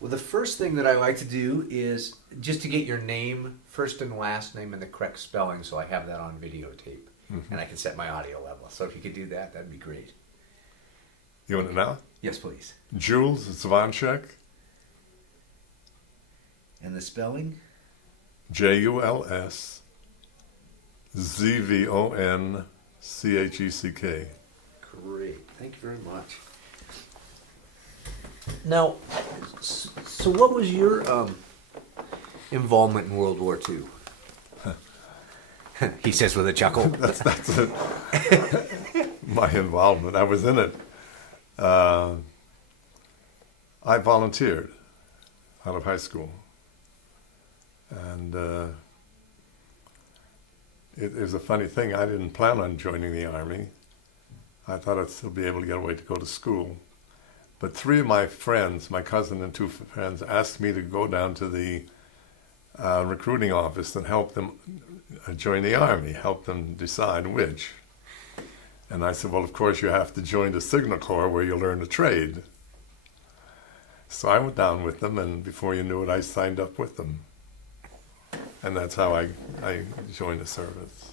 Well, the first thing that I like to do is just to get your name, first and last name, and the correct spelling, so I have that on videotape, and I can set my audio level. So if you could do that, that'd be great. You want it now? Yes, please. Juls, Zvoncheck, And the spelling? Juls, Zvoncheck. Great. Thank you very much. Now, so what was your involvement in World War II? He says with a chuckle. That's it. My involvement. I was in it. I volunteered out of high school. And it was a funny thing. I didn't plan on joining the Army. I thought I'd still be able to get away to go to school. But three of my friends, my cousin and two friends, asked me to go down to the recruiting office and help them join the Army, help them decide which. And I said, well, of course, you have to join the Signal Corps where you learn a trade. So I went down with them, and before you knew it, I signed up with them. And that's how I joined the service.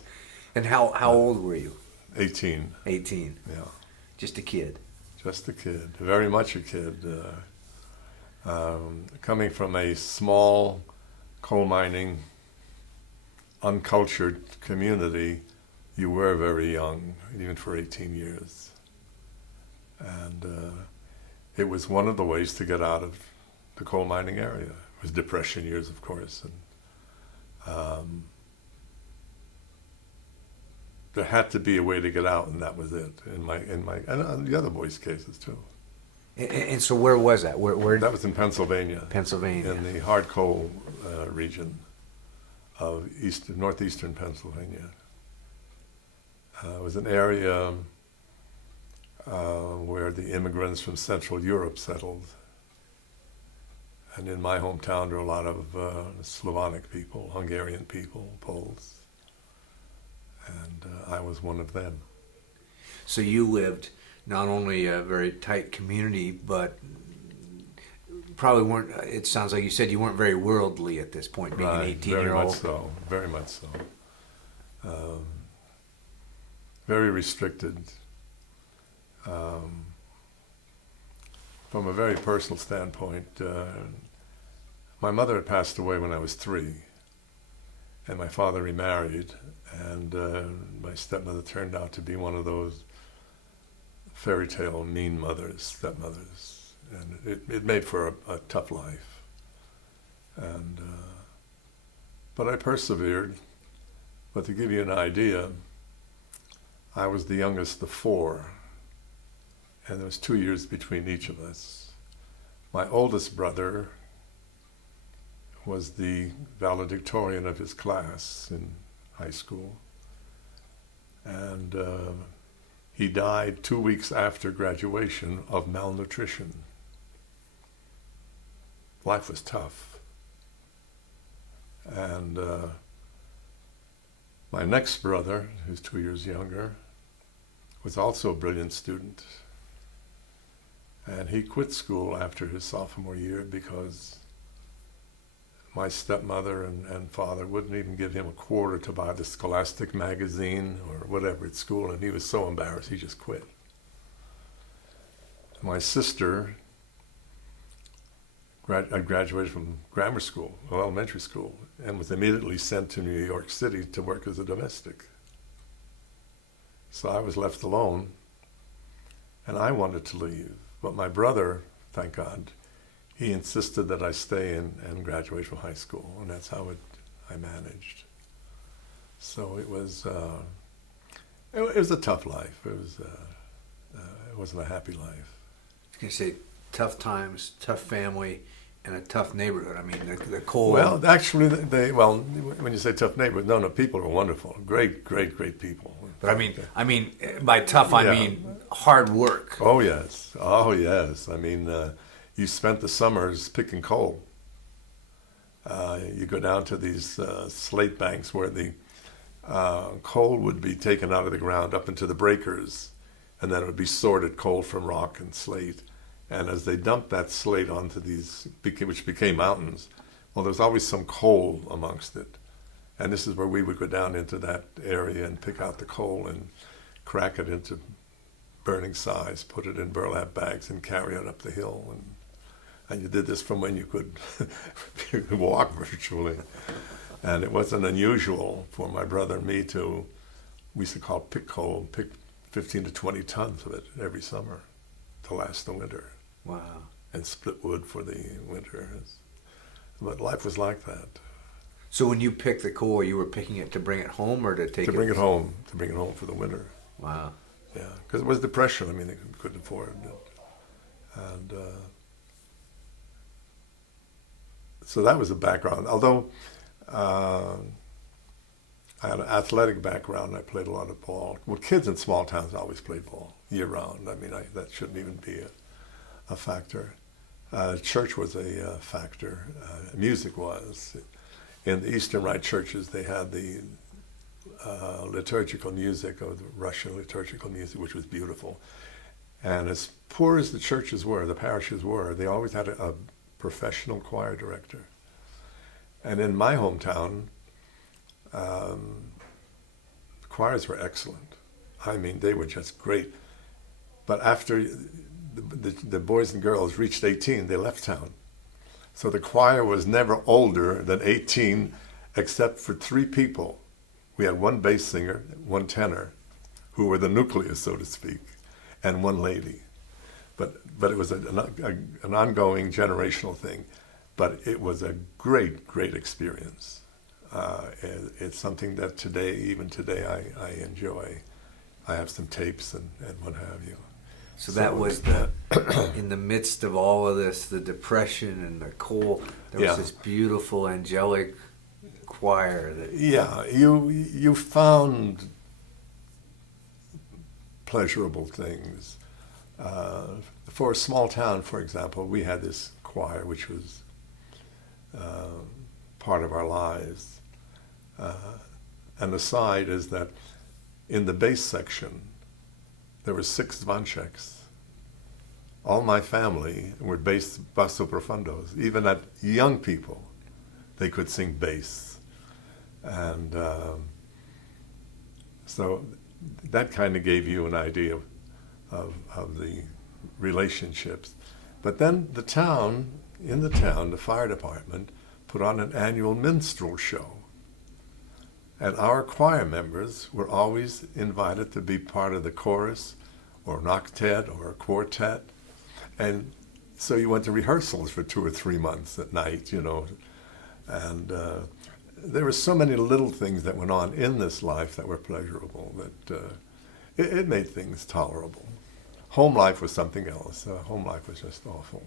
And how old were you? 18. 18. Yeah. Just a kid. Just a kid, very much a kid. Coming from a small coal mining, uncultured community, you were very young, even for 18 years. And it was one of the ways to get out of the coal mining area. It was Depression years, of course. And there had to be a way to get out, and that was it. In my and the other boys' cases too. And so where was that? Where? That was in Pennsylvania. Pennsylvania. In the hard coal region of northeastern Pennsylvania. It was an area where the immigrants from Central Europe settled. And in my hometown, there were a lot of Slavonic people, Hungarian people, Poles. And I was one of them. So you lived not only a very tight community, but probably weren't, it sounds like you said you weren't very worldly at this point, being an 18-year-old. Very much so. Very restricted. From a very personal standpoint, my mother had passed away when I was 3, and my father remarried, and my stepmother turned out to be one of those fairy tale mean stepmothers, and it made for a tough life. And but I persevered. But to give you an idea, I was the youngest of 4, and there was 2 years between each of us. My oldest brother was the valedictorian of his class in high school, and he died 2 weeks after graduation of malnutrition. Life was tough. And my next brother, who's 2 years younger, was also a brilliant student. And he quit school after his sophomore year because my stepmother and father wouldn't even give him a quarter to buy the Scholastic magazine or whatever at school, and he was so embarrassed he just quit. My sister graduated from grammar school, elementary school, and was immediately sent to New York City to work as a domestic. So I was left alone, and I wanted to leave. But my brother, thank God, he insisted that I stay and graduate from high school, and that's how I managed. So it was a tough life. It wasn't a happy life. I was going to say tough times, tough family, and a tough neighborhood. I mean, the coal. Well, actually, when you say tough neighborhood, no, people are wonderful, great people. But I mean, by tough, I mean hard work. Oh yes. I mean, you spent the summers picking coal. You go down to these slate banks where the coal would be taken out of the ground up into the breakers, and then it would be sorted coal from rock and slate, And as they dumped that slate onto these, which became mountains, well, there's always some coal amongst it. And this is where we would go down into that area and pick out the coal and crack it into burning size, put it in burlap bags and carry it up the hill. And you did this from when you could walk virtually. And it wasn't unusual for my brother and me to, we used to call pick coal, pick 15 to 20 tons of it every summer to last the winter. Wow. And split wood for the winter. But life was like that. So when you picked the coal, you were picking it to bring it home or to take it? To bring it home for the winter. Wow. Yeah, because it was depression. I mean, they couldn't afford it. And so that was the background. Although I had an athletic background, I played a lot of ball. Well, kids in small towns always played ball year-round. I mean, that shouldn't even be a factor. Church was a factor. Music was. In the Eastern Rite churches, they had the liturgical music, or the Russian liturgical music, which was beautiful. And as poor as the churches were, the parishes were, they always had a professional choir director. And in my hometown, choirs were excellent. I mean, they were just great. But after the boys and girls reached 18, they left town. So the choir was never older than 18, except for 3 people. We had 1 bass singer, 1 tenor, who were the nucleus, so to speak, and 1 lady. But it was an ongoing generational thing. But it was a great, great experience. It's something that today, even today, I enjoy. I have some tapes and what have you. So that was in the midst of all of this, the depression and the coal, there was this beautiful angelic choir. You found pleasurable things. For a small town, for example, we had this choir which was part of our lives. And the side is that in the bass section, there were 6 Zvonchecks. All my family were bass basso profundos. Even at young people, they could sing bass. And so that kind of gave you an idea of the relationships. But then the fire department put on an annual minstrel show. And our choir members were always invited to be part of the chorus or an octet or a quartet. And so you went to rehearsals for 2 or 3 months at night, And there were so many little things that went on in this life that were pleasurable that it made things tolerable. Home life was something else. Home life was just awful.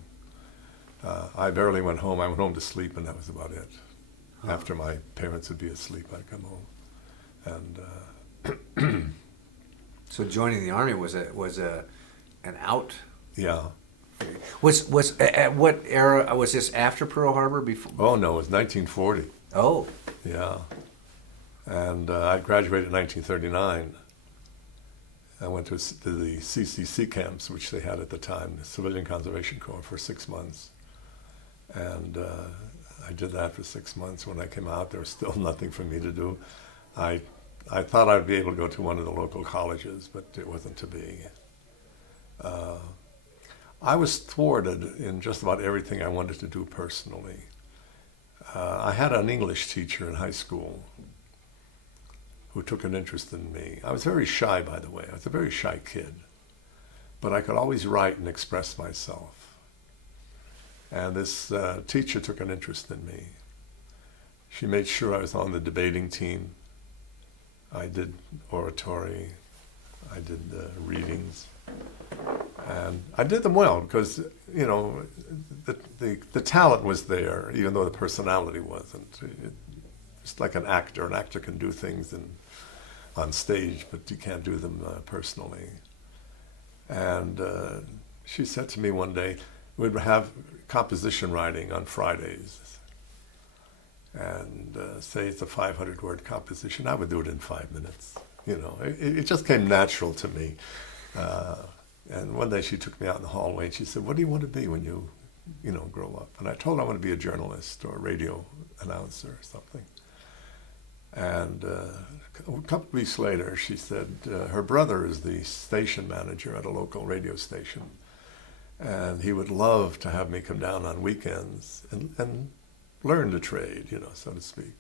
I barely went home. I went home to sleep, and that was about it. After my parents would be asleep, I'd come home. And so joining the army was an out. Yeah. Was at what era was this? After Pearl Harbor? Before? Oh no, it was 1940. Oh. Yeah. And I graduated in 1939. I went to the CCC camps, which they had at the time, the Civilian Conservation Corps, for 6 months. And I did that for 6 months. When I came out, there was still nothing for me to do. I thought I'd be able to go to one of the local colleges, but it wasn't to be. I was thwarted in just about everything I wanted to do personally. I had an English teacher in high school who took an interest in me. I was very shy, by the way. I was a very shy kid. But I could always write and express myself. And this teacher took an interest in me. She made sure I was on the debating team. I did oratory. I did readings. And I did them well because, the talent was there, even though the personality wasn't. It's like an actor. An actor can do things on stage, but you can't do them personally. And she said to me one day, we'd have composition writing on Fridays. And say it's a 500-word composition, I would do it in 5 minutes. It just came natural to me. And one day she took me out in the hallway and she said, "What do you want to be when you grow up?" And I told her I want to be a journalist or a radio announcer or something. And a couple of weeks later, she said her brother is the station manager at a local radio station, and he would love to have me come down on weekends and learn the trade, so to speak.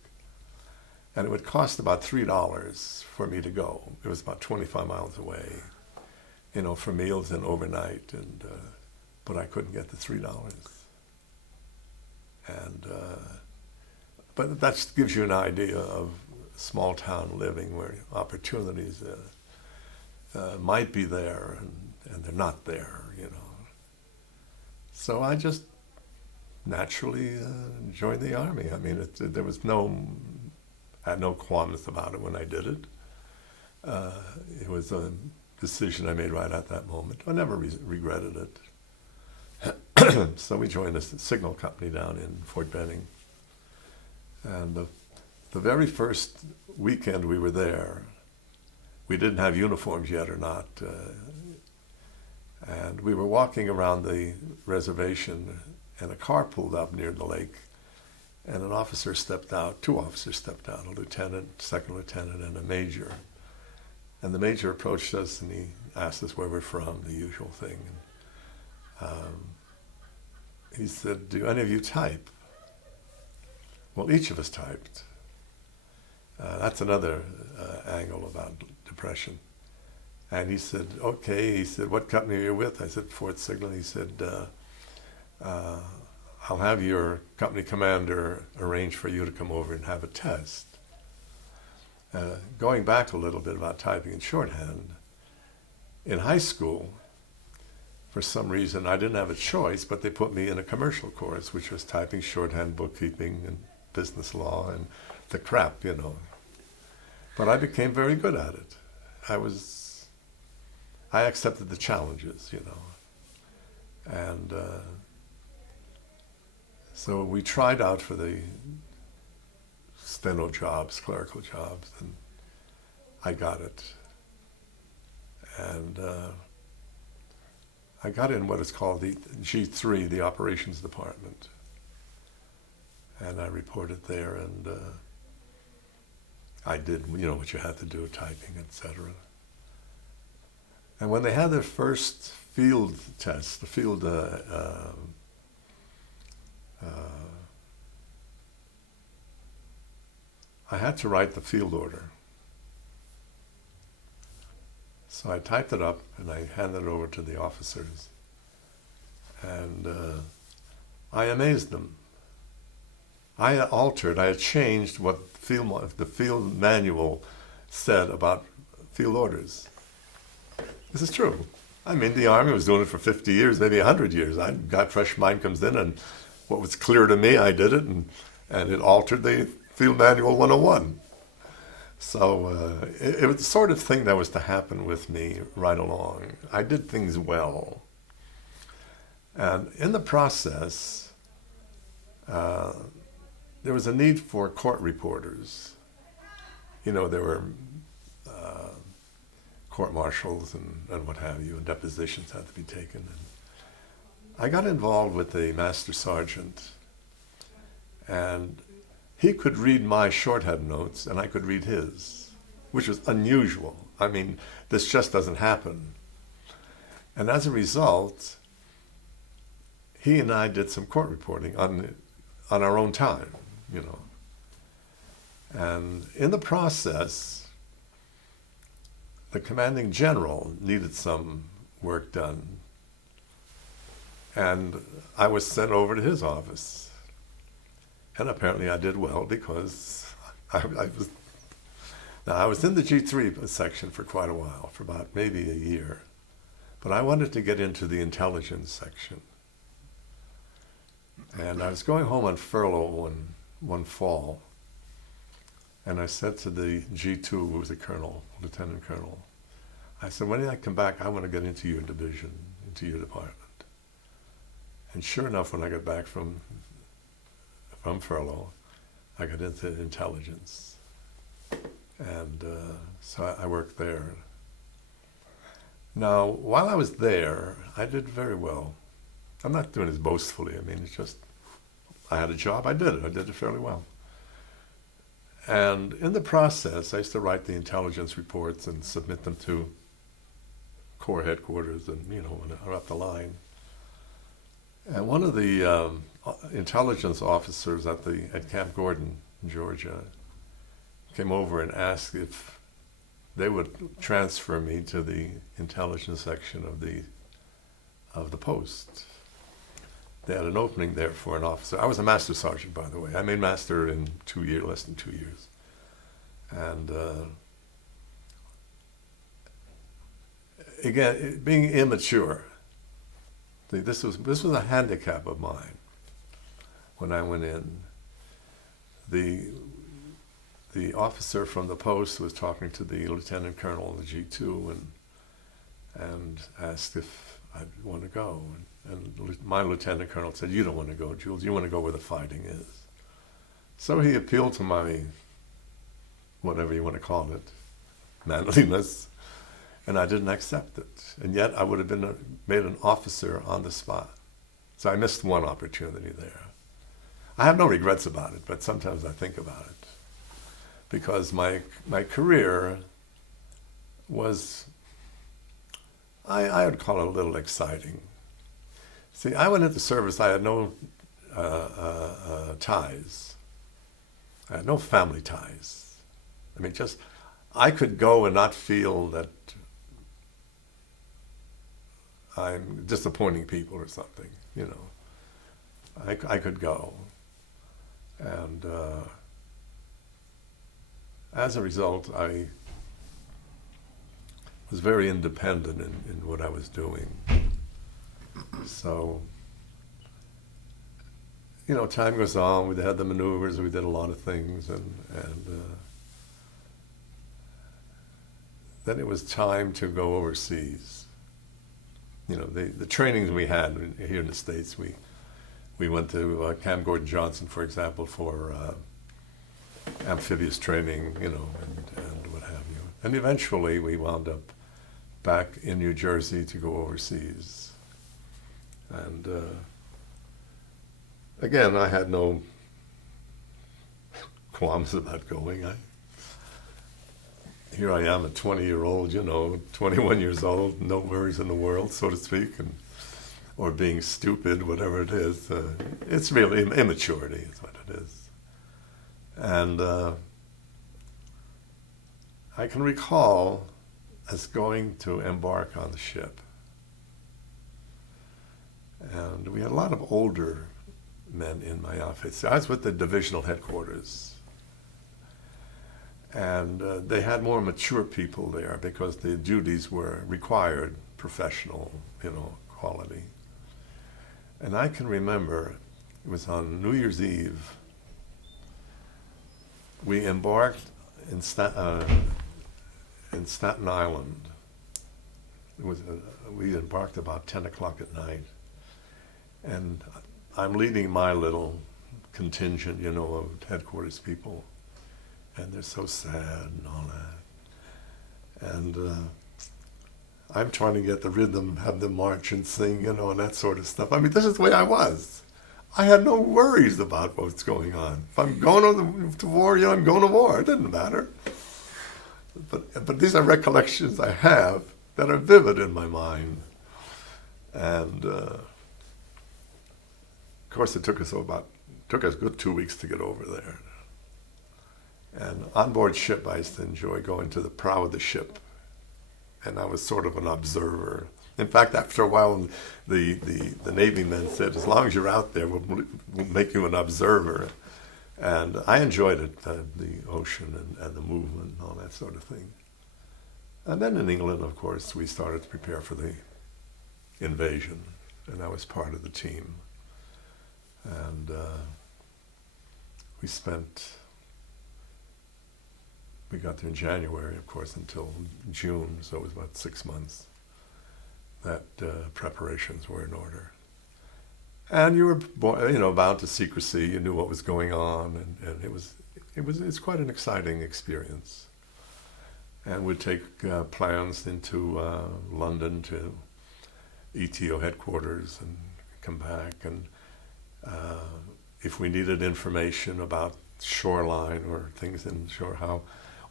And it would cost about $3 for me to go. It was about 25 miles away, for meals and overnight, but I couldn't get the $3. And but that gives you an idea of small town living where opportunities might be there and they're not there, So I just naturally joined the Army. I mean, there was I had no qualms about it when I did it. It was a decision I made right at that moment. I never regretted it. So we joined a signal company down in Fort Benning. And the very first weekend we were there, we didn't have uniforms yet or not. And we were walking around the reservation, and a car pulled up near the lake. And an officer stepped out, two officers stepped out, a lieutenant, second lieutenant, and a major. And the major approached us and he asked us where we're from, the usual thing. He said, "Do any of you type?" Well, each of us typed. That's another angle about depression. And he said, "Okay." He said, "What company are you with?" I said, "Fort Signal." He said, "I'll have your company commander arrange for you to come over and have a test." Going back a little bit about typing in shorthand, in high school, for some reason, I didn't have a choice, but they put me in a commercial course, which was typing, shorthand, bookkeeping, and business law, and the crap, But I became very good at it. I accepted the challenges, And so we tried out for the steno jobs, clerical jobs, and I got it. And I got in what is called the G3, the operations department. And I reported there, and I did, what you had to do, typing, etc. And when they had their first field test, the field I had to write the field order. So I typed it up and I handed it over to the officers. And I amazed them. I had changed what the field manual said about field orders. This is true. I mean, the Army was doing it for 50 years, maybe 100 years. A fresh mind comes in, and what was clear to me, I did it, and it altered the Field Manual 101. So it was the sort of thing that was to happen with me right along. I did things well. And in the process, there was a need for court reporters. There were court-martials and what have you, and depositions had to be taken. And I got involved with the master sergeant, and he could read my shorthand notes, and I could read his, which was unusual. I mean, this just doesn't happen. And as a result, he and I did some court reporting on our own time, And in the process, the commanding general needed some work done. And I was sent over to his office. And apparently I did well because I was in the G3 section for quite a while, for about maybe a year. But I wanted to get into the intelligence section. And I was going home on furlough one fall. And I said to the G2, who was a colonel, lieutenant colonel, I said, "When I come back, I want to get into your division, into your department." And sure enough, when I got back from furlough, I got into intelligence. And so I worked there. Now, while I was there, I did very well. I'm not doing this boastfully. I mean, it's just, I had a job, I did it. I did it fairly well. And in the process, I used to write the intelligence reports and submit them to Corps headquarters and, up the line. And one of the intelligence officers at Camp Gordon, Georgia, came over and asked if they would transfer me to the intelligence section of the post. They had an opening there for an officer. I was a master sergeant, by the way. I made master in less than 2 years. And again, being immature, this was a handicap of mine when I went in. The officer from the post was talking to the lieutenant colonel of the G2 and asked if I'd want to go. And my lieutenant colonel said, "You don't want to go, Jules. You want to go where the fighting is." So he appealed to my, whatever you want to call it, manliness, and I didn't accept it. And yet I would have been made an officer on the spot. So I missed one opportunity there. I have no regrets about it, but sometimes I think about it. Because my career was, I would call it a little exciting. See, I went into service, I had no ties. I had no family ties. I mean, I could go and not feel that I'm disappointing people or something, I could go. And as a result, I was very independent in what I was doing. So, time goes on. We had the maneuvers. We did a lot of things, and then it was time to go overseas. The trainings we had here in the States. We went to Camp Gordon Johnson, for example, for amphibious training, and what have you. And eventually, we wound up back in New Jersey to go overseas. And again, I had no qualms about going. Here I am, a 20-year-old, 21 years old, no worries in the world, so to speak, or being stupid, whatever it is. It's really immaturity is what it is. And I can recall us going to embark on the ship. And we had a lot of older men in my outfit. I was with the divisional headquarters. And they had more mature people there because the duties were required professional, quality. And I can remember, it was on New Year's Eve, we embarked in Staten Island. We embarked about 10 o'clock at night. And I'm leading my little contingent, of headquarters people. And they're so sad and all that. And I'm trying to get the rhythm, have them march and sing, and that sort of stuff. I mean, this is the way I was. I had no worries about what's going on. If I'm going to war, I'm going to war. It didn't matter. But these are recollections I have that are vivid in my mind. And of course, it took us a good 2 weeks to get over there. And on board ship, I used to enjoy going to the prow of the ship. And I was sort of an observer. In fact, after a while, the Navy men said, as long as you're out there, we'll make you an observer. And I enjoyed it, the ocean and the movement and all that sort of thing. And then in England, of course, we started to prepare for the invasion. And I was part of the team. And we got there in January, of course, until June, so it was about 6 months that preparations were in order. And you were, bound to secrecy. You knew what was going on, and it's quite an exciting experience. and would take plans into London to ETO headquarters and come back. And if we needed information about shoreline or things in shore, how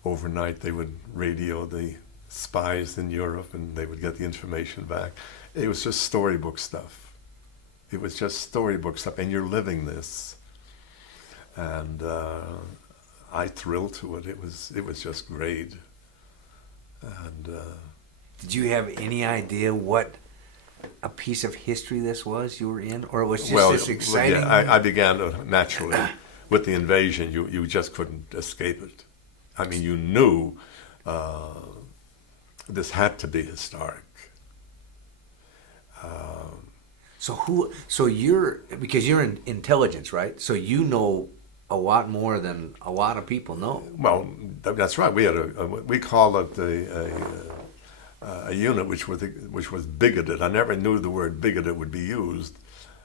overnight they would radio the spies in Europe and they would get the information back. It was just storybook stuff. It was just storybook stuff, and you're living this. And I thrilled to it. It was just great. And did you have any idea what a piece of history this was you were in, or it was just well, this exciting? Yeah, I began to naturally with the invasion. You just couldn't escape it. I mean, you knew this had to be historic. So you're, because you're in intelligence, right? So you know a lot more than a lot of people know. Well, that's right. We had we called it a unit which was bigoted. I never knew the word bigoted would be used,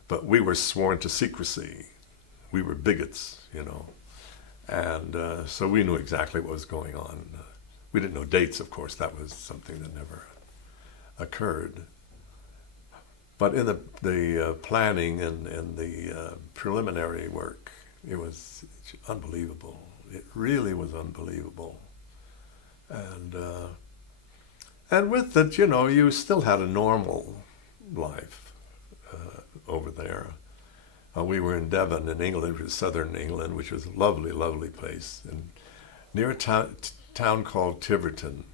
but we were sworn to secrecy. We were bigots, you know, and so we knew exactly what was going on. We didn't know dates, of course. That was something that never occurred. But in the planning and the preliminary work, it was unbelievable. It really was unbelievable. And with it, you know, you still had a normal life over there. We were in Devon in England, which was southern England, which was a lovely, lovely place, and near a town called Tiverton.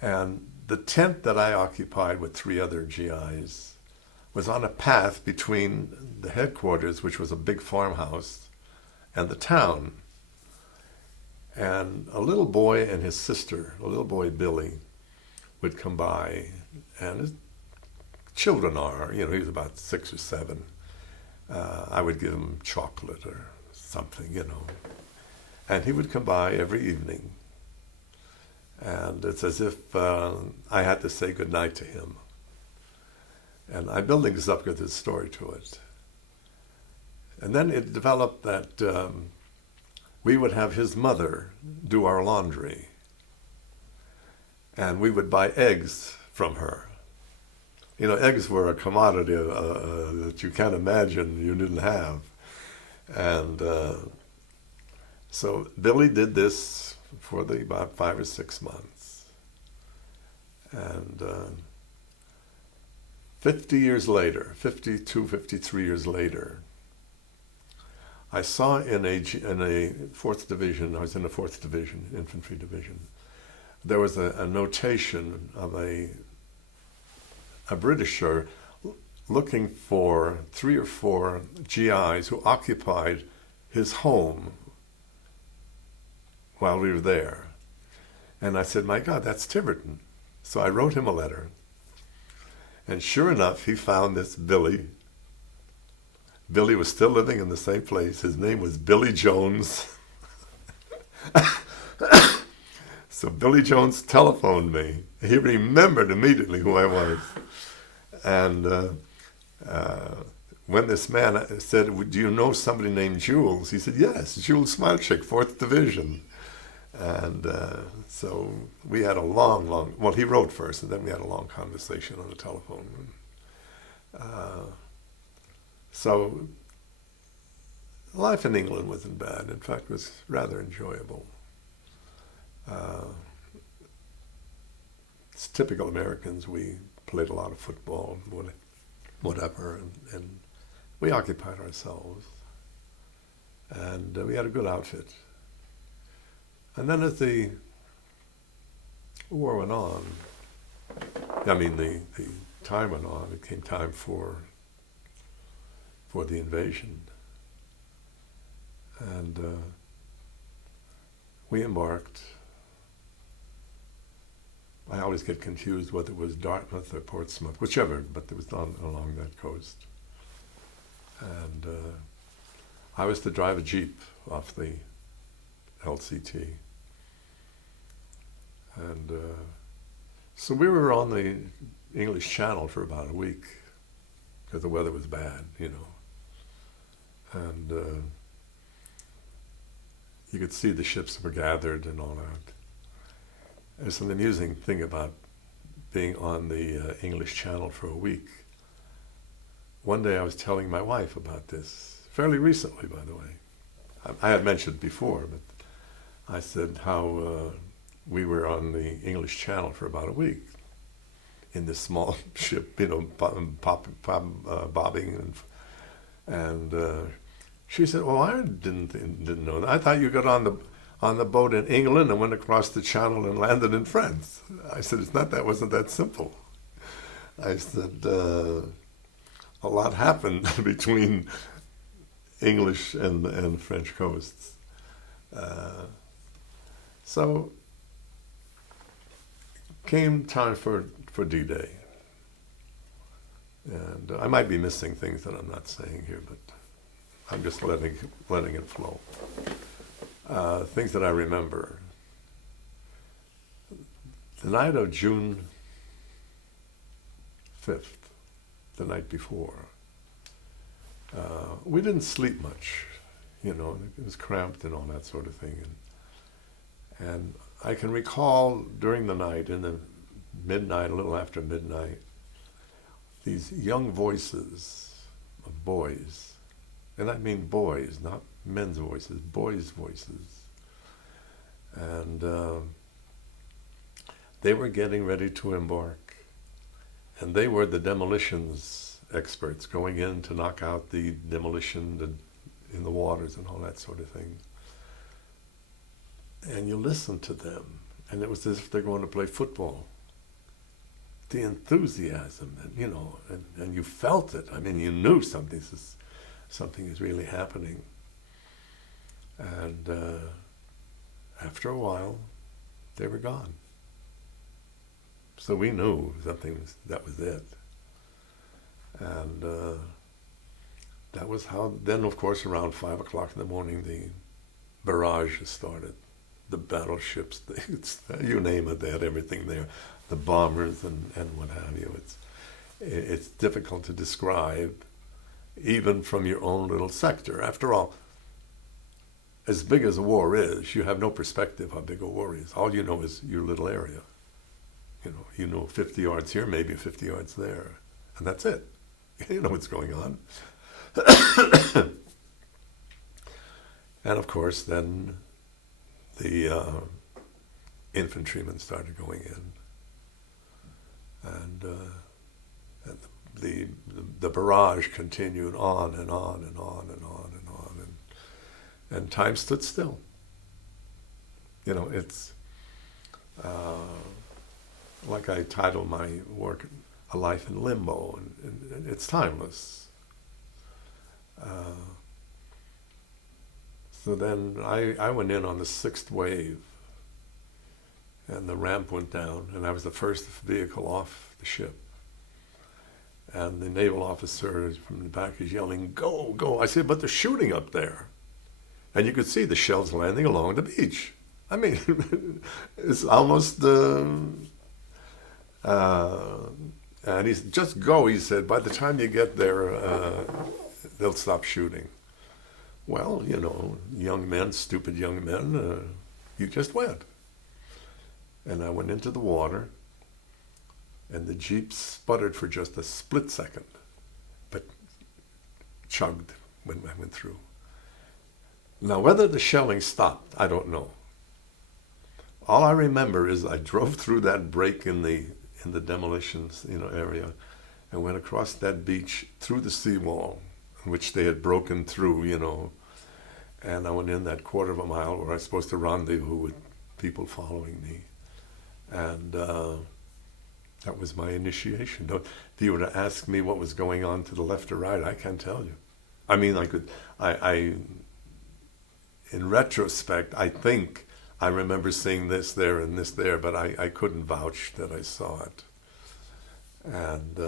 And the tent that I occupied with 3 other GIs was on a path between the headquarters, which was a big farmhouse, and the town. And a little boy and his sister, a little boy Billy, would come by, and his children are, you know, he was about 6 or 7. I would give him chocolate or something, you know. And he would come by every evening. And it's as if I had to say goodnight to him. And I'm building this up with this story to it. And then it developed that we would have his mother do our laundry. And we would buy eggs from her. You know, eggs were a commodity that you can't imagine you didn't have. And so Billy did this for about 5 or 6 months. And 50 years later, 52, 53 years later, I saw in a 4th Division, I was in the 4th Division, Infantry Division, there was a notation of a Britisher looking for 3 or 4 GIs who occupied his home while we were there. And I said, my God, that's Tiverton. So I wrote him a letter. And sure enough, he found this Billy. Billy was still living in the same place. His name was Billy Jones. So Billy Jones telephoned me. He remembered immediately who I was. And when this man said, do you know somebody named Juls? He said, yes, Juls Zvoncheck, 4th Division. And so we had a long, well, he wrote first, and then we had a long conversation on the telephone. So life in England wasn't bad. In fact, it was rather enjoyable. It's typical Americans. We played a lot of football, whatever, and we occupied ourselves. And we had a good outfit. And then as the war went on, I mean the time went on, it came time for the invasion. And we embarked. I always get confused whether it was Dartmouth or Portsmouth, whichever, but it was along that coast. And I was to drive a Jeep off the LCT. And so we were on the English Channel for about a week because the weather was bad, you know. And you could see the ships were gathered and all that. There's an amusing thing about being on the English Channel for a week. One day I was telling my wife about this, fairly recently, by the way. I had mentioned before, but I said how we were on the English Channel for about a week in this small ship, you know, bobbing, and she said, "Well, I didn't know that. I thought you got on the boat in England and went across the Channel and landed in France." I said, wasn't that simple. I said, a lot happened between English and French coasts. So came time for D-Day. And I might be missing things that I'm not saying here, but I'm just letting it flow. Things that I remember. The night of June 5th, the night before, we didn't sleep much. You know, it was cramped and all that sort of thing. And I can recall during the night, in the midnight, a little after midnight, these young voices of boys, and I mean boys, not men's voices, boys' voices. And they were getting ready to embark. And they were the demolitions experts, going in to knock out the demolition in the waters and all that sort of thing. And you listen to them, and it was as if they're going to play football. The enthusiasm, and you know, and you felt it. I mean, you knew something is really happening. And after a while, they were gone. So we knew that was it. And that was how. Then, of course, around 5 o'clock in the morning, the barrage started. The battleships, you name it, they had everything there. The bombers and what have you. It's difficult to describe, even from your own little sector. After all, as big as a war is, you have no perspective how big a war is. All you know is your little area. You know 50 yards here, maybe 50 yards there, and that's it. You know what's going on. And of course, then the infantrymen started going in, and the barrage continued on and on and on and on and on, and time stood still. You know, it's like I titled my work, "A Life in Limbo," and it's timeless. So then I went in on the 6th wave, and the ramp went down, and I was the first vehicle off the ship. And the naval officer from the back is yelling, "Go, go." I said, "But they're shooting up there." And you could see the shells landing along the beach. I mean, it's almost... and he said, "Just go," he said. "By the time you get there, they'll stop shooting." Well, you know, young men, stupid young men, you just went. And I went into the water, and the Jeep sputtered for just a split second, but chugged when I went through. Now, whether the shelling stopped, I don't know. All I remember is I drove through that break in the demolitions, area, and went across that beach through the seawall, which they had broken through, and I went in that quarter of a mile where I was supposed to rendezvous with people following me. And that was my initiation. If you were to ask me what was going on to the left or right, I can't tell you. I mean, in retrospect, I think I remember seeing this there and this there, but I couldn't vouch that I saw it. And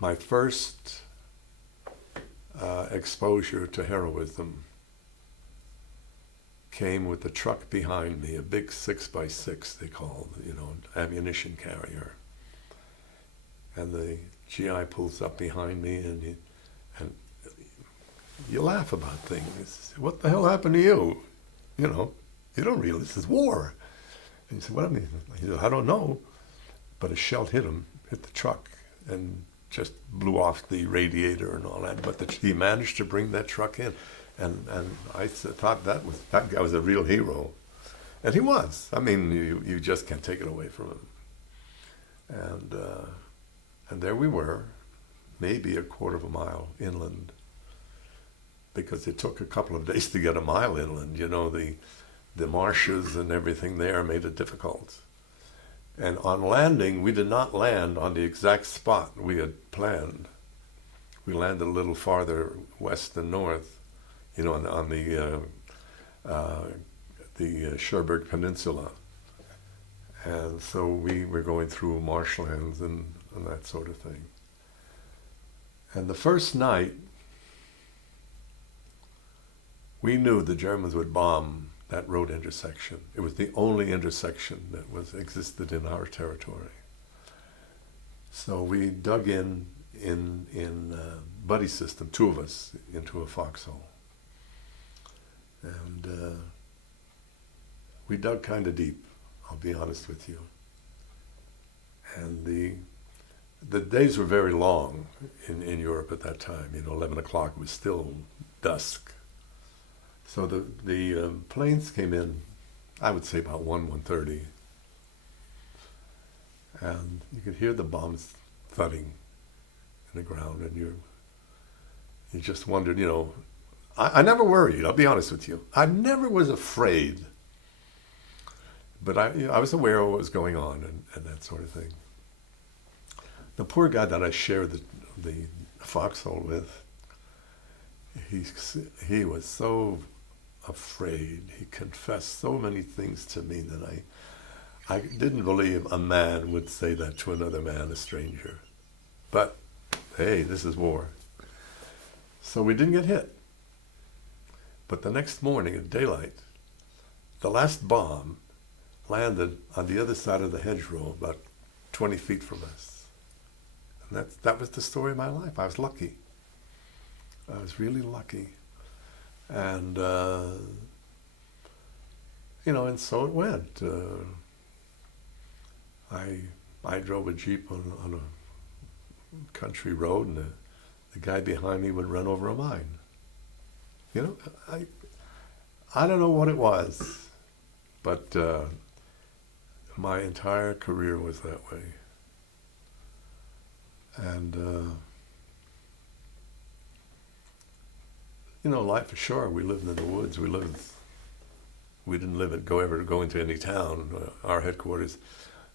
my first exposure to heroism came with the truck behind me, a big 6x6 they called, ammunition carrier. And the GI pulls up behind me, and you laugh about things. What the hell happened to you? You don't realize this is war. And he said, what? He said, I don't know, but a shell hit the truck, and just blew off the radiator and all that. But he managed to bring that truck in, and I thought that guy was a real hero, and he was. I mean, you just can't take it away from him. And there we were, maybe a quarter of a mile inland, because it took a couple of days to get a mile inland. You know, the marshes and everything there made it difficult. And on landing, we did not land on the exact spot we had planned. We landed a little farther west and north, you know, on the Cherbourg Peninsula. And so we were going through marshlands and that sort of thing. And the first night, we knew the Germans would bomb that road intersection. It was the only intersection that existed in our territory. So we dug in buddy system, two of us, into a foxhole. And we dug kind of deep, I'll be honest with you. And the days were very long in Europe at that time. You know, 11 o'clock, it was still dusk. So the planes came in, I would say about 1:30. And you could hear the bombs thudding in the ground, and you just wondered, you know, I never worried, I'll be honest with you. I never was afraid, but I was aware of what was going on and that sort of thing. The poor guy that I shared the foxhole with, he was so afraid. He confessed so many things to me that I didn't believe a man would say that to another man, a stranger. But hey, this is war. So we didn't get hit. But the next morning at daylight, the last bomb landed on the other side of the hedgerow, about 20 feet from us. And that was the story of my life. I was lucky. I was really lucky. And, you know, and so it went. I drove a Jeep on a country road, and the guy behind me would run over a mine. You know, I don't know what it was, but my entire career was that way. And, you know, life ashore, we lived in the woods. We didn't go into any town. Our headquarters,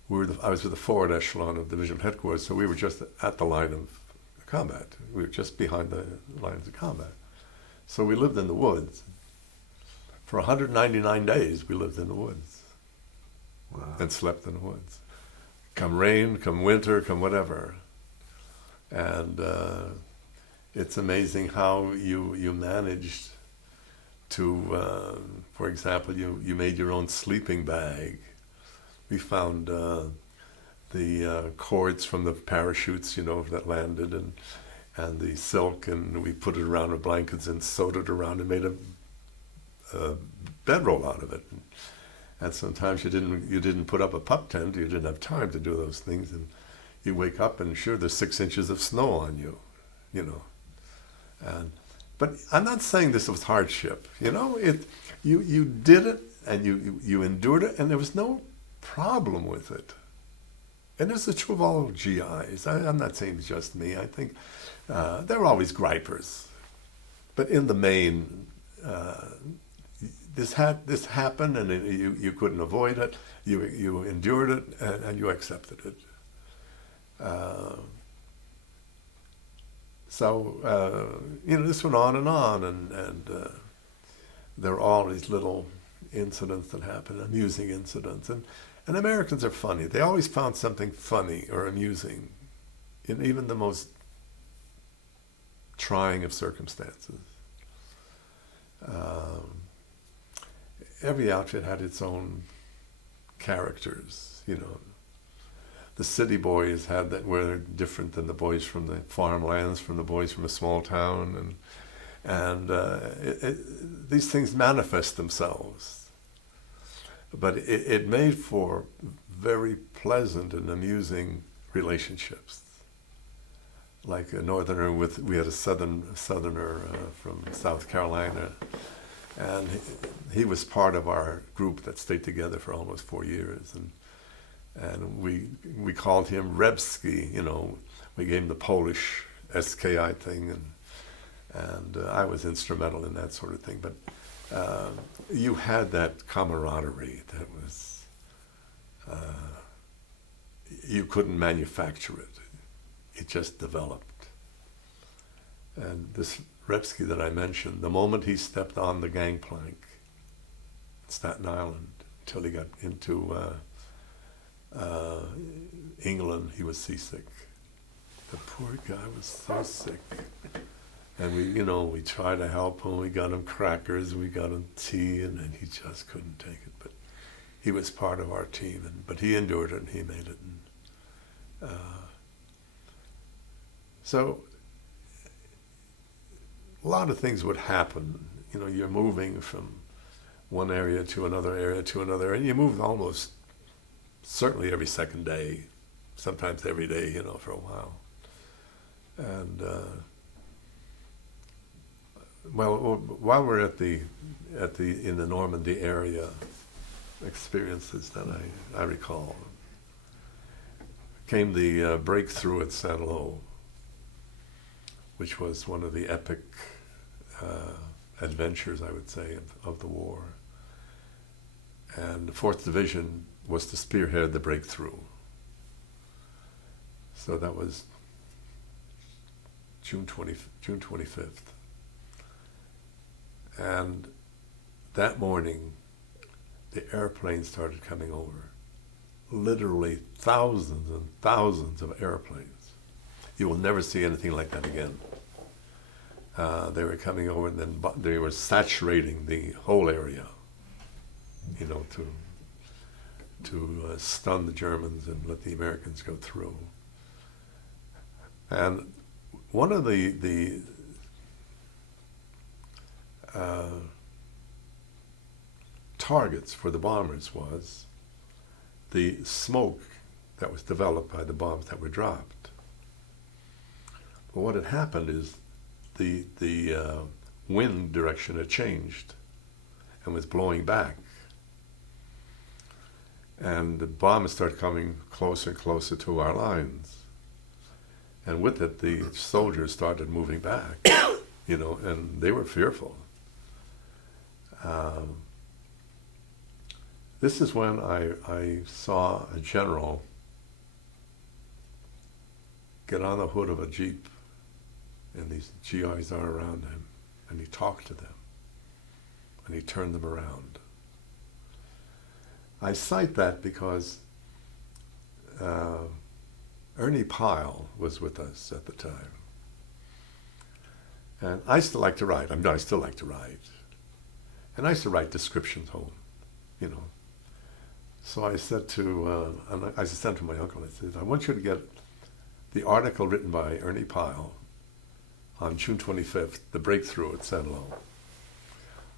I was with the forward echelon of division headquarters, so we were just at the line of combat. We were just behind the lines of combat. So we lived in the woods. For 199 days, we lived in the woods. Wow. And slept in the woods. Come rain, come winter, come whatever. And it's amazing how you managed to, for example, you made your own sleeping bag. We found the cords from the parachutes, you know, that landed, and the silk, and we put it around with blankets and sewed it around and made a bedroll out of it. And sometimes you didn't put up a pup tent. You didn't have time to do those things, and you wake up and sure, there's 6 inches of snow on you, you know. But I'm not saying this was hardship, you know. You did it, and you endured it, and there was no problem with it. And this is true of all GIs. I'm not saying it's just me. I think there are always gripers, but in the main, this happened, and you couldn't avoid it. You endured it, and you accepted it. So you know, this went on, and there were all these little incidents that happened, amusing incidents, and Americans are funny. They always found something funny or amusing in even the most trying of circumstances. Every outfit had its own characters, you know. The city boys were different than the boys from the farmlands, from the boys from a small town, and these things manifest themselves. but it made for very pleasant and amusing relationships. Like a northerner we had a southerner from South Carolina, and he was part of our group that stayed together for almost 4 years, and we called him Rebski. We gave him the Polish SKI thing, and I was instrumental in that sort of thing. But you had that camaraderie that was you couldn't manufacture it. It just developed. And this Rebski that I mentioned, the moment he stepped on the gangplank in Staten Island until he got into England, he was seasick. The poor guy was so sick. And we tried to help him. We got him crackers, we got him tea, and he just couldn't take it. But he was part of our team, but he endured it and he made it. So a lot of things would happen. You're moving from one area to another area to another area. And you moved almost certainly every second day, sometimes every day, for a while. And while we're in the Normandy area, experiences that I recall, came the breakthrough at St. Lo, which was one of the epic adventures, I would say, of the war. And the 4th Division was to spearhead the breakthrough. So that was June 25th. And that morning, the airplanes started coming over. Literally thousands and thousands of airplanes. You will never see anything like that again. They were coming over, and then they were saturating the whole area, to stun the Germans and let the Americans go through. And one of the targets for the bombers was the smoke that was developed by the bombs that were dropped. But what had happened is the wind direction had changed and was blowing back. And the bombs started coming closer and closer to our lines. And with it, the soldiers started moving back, and they were fearful. This is when I saw a general get on the hood of a Jeep, and these GIs are around him, and he talked to them, and he turned them around. I cite that because Ernie Pyle was with us at the time. And I still like to write. I still like to write. And I used to write descriptions home, So I said to my uncle, I said, I want you to get the article written by Ernie Pyle on June 25th, the breakthrough at St. Lo.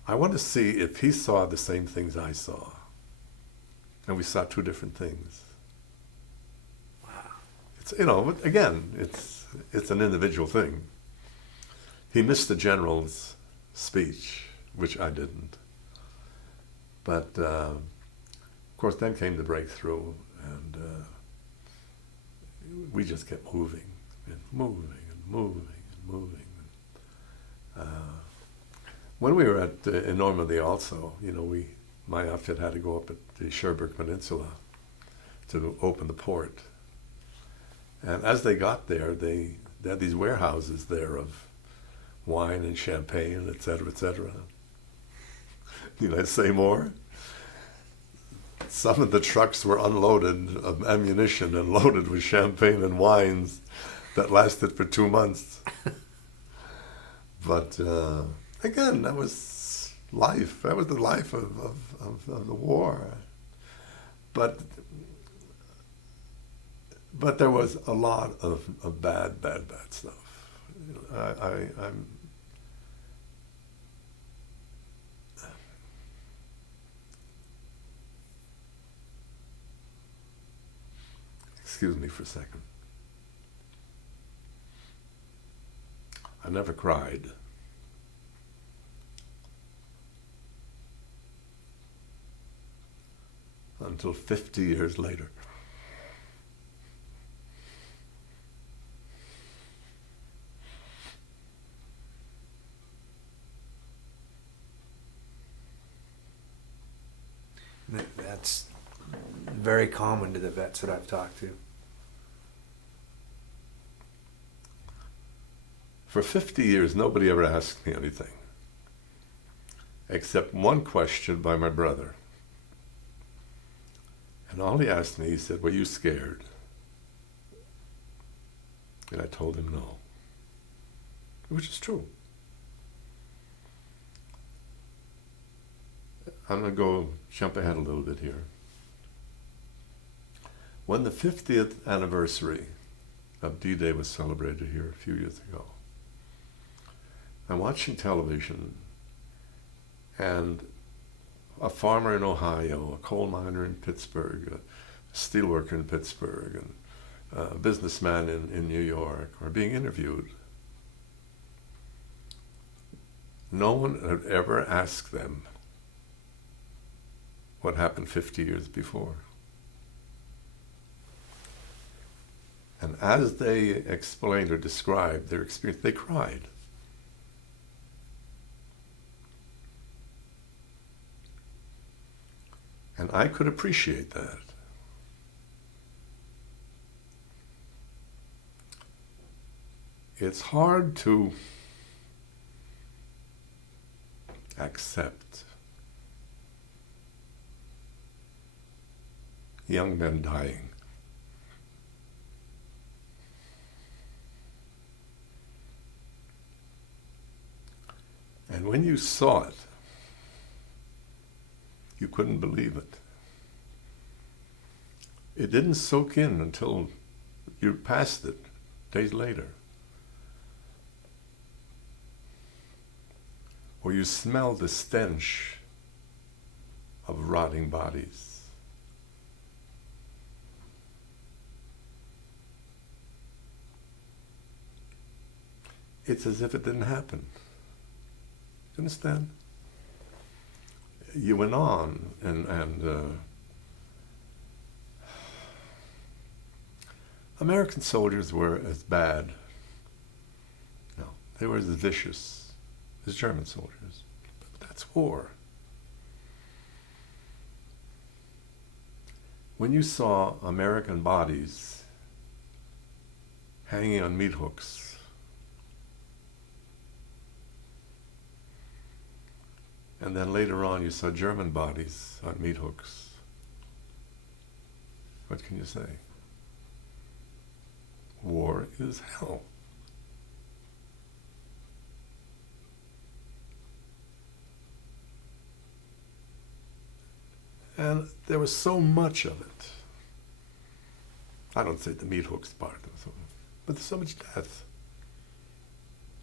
I want to see if he saw the same things I saw. And we saw two different things. Wow. It's, again, it's an individual thing. He missed the general's speech, which I didn't. But, of course, then came the breakthrough, and we just kept moving and moving and moving and moving. When we were in Normandy also, my outfit had to go up at the Cherbourg Peninsula to open the port. And as they got there, they had these warehouses there of wine and champagne, et cetera, et cetera. Need I say more? Some of the trucks were unloaded of ammunition and loaded with champagne and wines that lasted for 2 months. But again, that was life. That was the life of the war. But there was a lot of bad stuff. I'm Excuse me for a second. I never cried. Until 50 years later. That's very common to the vets that I've talked to. For 50 years, nobody ever asked me anything, except one question by my brother. And all he asked me, he said, "Were you scared?" And I told him no, which is true. I'm going to jump ahead a little bit here. When the 50th anniversary of D-Day was celebrated here a few years ago, I'm watching television, and a farmer in Ohio, a coal miner in Pittsburgh, a steelworker in Pittsburgh, and a businessman in New York are being interviewed. No one had ever asked them what happened 50 years before. And as they explained or described their experience, they cried. And I could appreciate that. It's hard to accept young men dying. And when you saw it, you couldn't believe it. It didn't soak in until you passed it days later. Or you smelled the stench of rotting bodies. It's as if it didn't happen. You understand? You went on, and American soldiers were as bad. No, they were as vicious as German soldiers. But that's war. When you saw American bodies hanging on meat hooks, and then later on you saw German bodies on meat hooks, what can you say? War is hell. And there was so much of it. I don't say the meat hooks part, but there's so much death,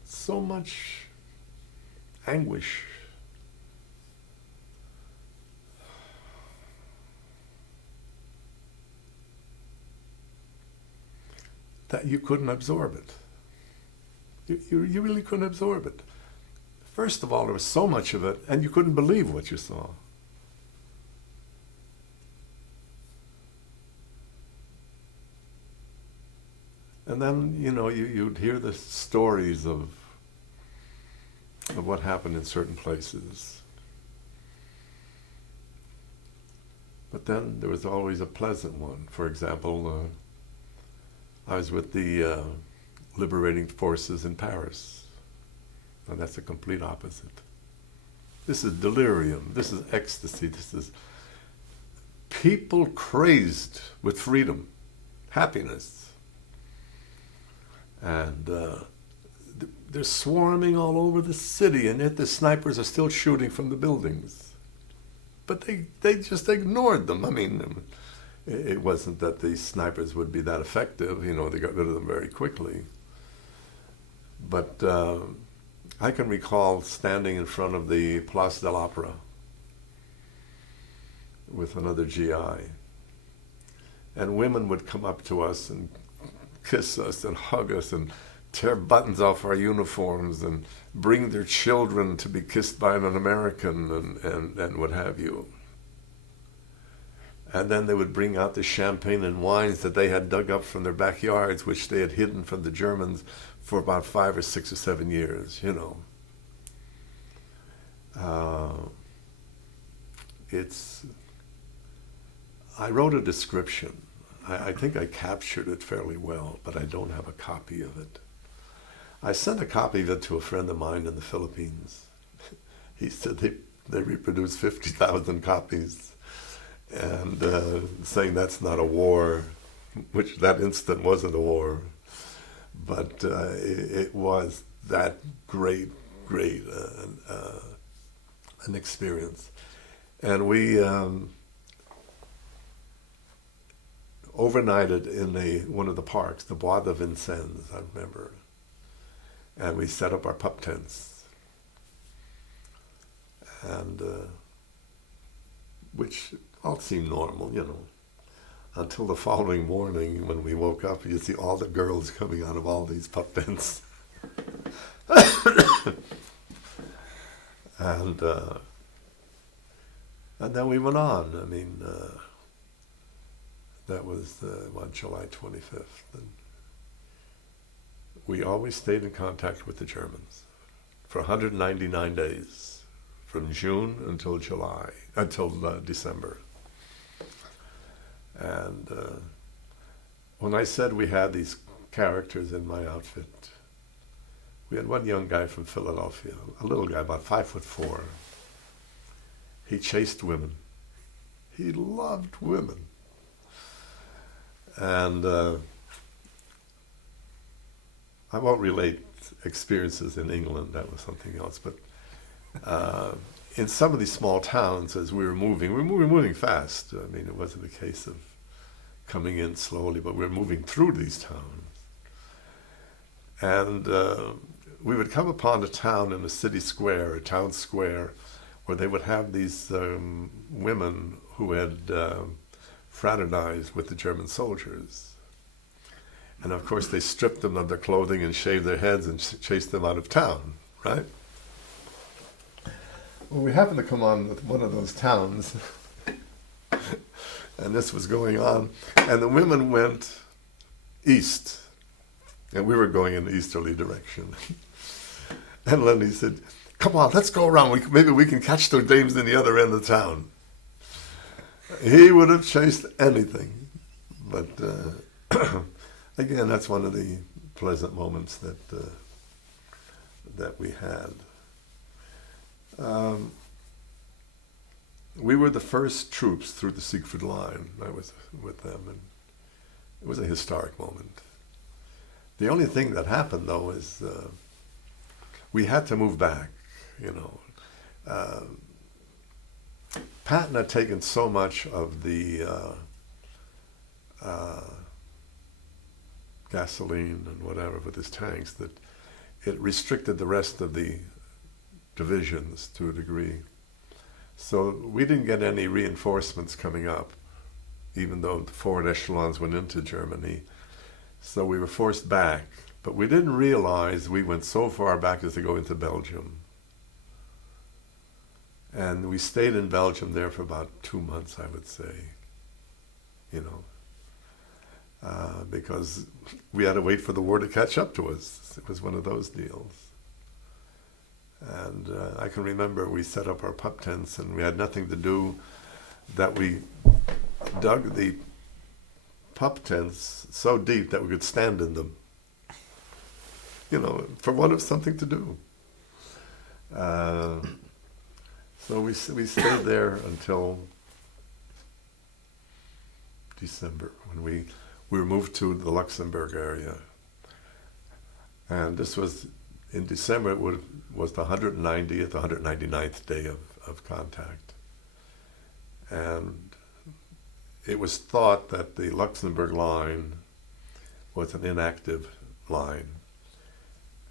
so much anguish. That you couldn't absorb it. You really couldn't absorb it. First of all, there was so much of it, and you couldn't believe what you saw. And then, you'd hear the stories of what happened in certain places. But then there was always a pleasant one. For example, I was with the liberating forces in Paris. And that's a complete opposite. This is delirium. This is ecstasy. This is people crazed with freedom, happiness. And they're swarming all over the city, and yet the snipers are still shooting from the buildings. But they just ignored them. I mean, it wasn't that the snipers would be that effective. They got rid of them very quickly. But I can recall standing in front of the Place de l'Opera with another GI. and women would come up to us and kiss us and hug us and tear buttons off our uniforms and bring their children to be kissed by an American and what have you. And then they would bring out the champagne and wines that they had dug up from their backyards, which they had hidden from the Germans for about 5 or 6 or 7 years, you know. I wrote a description. I think I captured it fairly well, but I don't have a copy of it. I sent a copy of it to a friend of mine in the Philippines. He said they reproduced 50,000 copies, and saying that's not a war, which that instant wasn't a war, but it was that great an experience. And we overnighted in one of the parks, the Bois de Vincennes, I remember. And we set up our pup tents. And which all seemed normal, you know, until the following morning when we woke up, you see all the girls coming out of all these pup tents. And then we went on. I mean, that was July 25th. And we always stayed in contact with the Germans for 199 days, from June until December. And when I said we had these characters in my outfit, we had one young guy from Philadelphia, a little guy, about 5'4". He chased women. He loved women. And I won't relate experiences in England, that was something else, but in some of these small towns, as we were moving fast. I mean, it wasn't a case of coming in slowly, but we were moving through these towns. And we would come upon a town in a city square, a town square, where they would have these women who had fraternized with the German soldiers. And of course they stripped them of their clothing and shaved their heads and chased them out of town, right? Well, we happened to come on with one of those towns, and this was going on, and the women went east, and we were going in the easterly direction. And Lenny said, "Come on, let's go around. Maybe we can catch those dames in the other end of town." He would have chased anything, but again, that's one of the pleasant moments that we had. We were the first troops through the Siegfried Line. I was with them, and it was a historic moment. The only thing that happened, though, is we had to move back, you know. Patton had taken so much of the gasoline and whatever with his tanks that it restricted the rest of the divisions to a degree. So we didn't get any reinforcements coming up, even though the forward echelons went into Germany. So we were forced back, but we didn't realize we went so far back as to go into Belgium. And we stayed in Belgium there for about 2 months, I would say, you know, because we had to wait for the war to catch up to us. It was one of those deals. And I can remember we set up our pup tents and we had nothing to do, that we dug the pup tents so deep that we could stand in them, you know, for want of something to do. So we stayed there until December, when we were moved to the Luxembourg area. And this was, in December, it was the 190th, 199th day of contact. And it was thought that the Luxembourg line was an inactive line.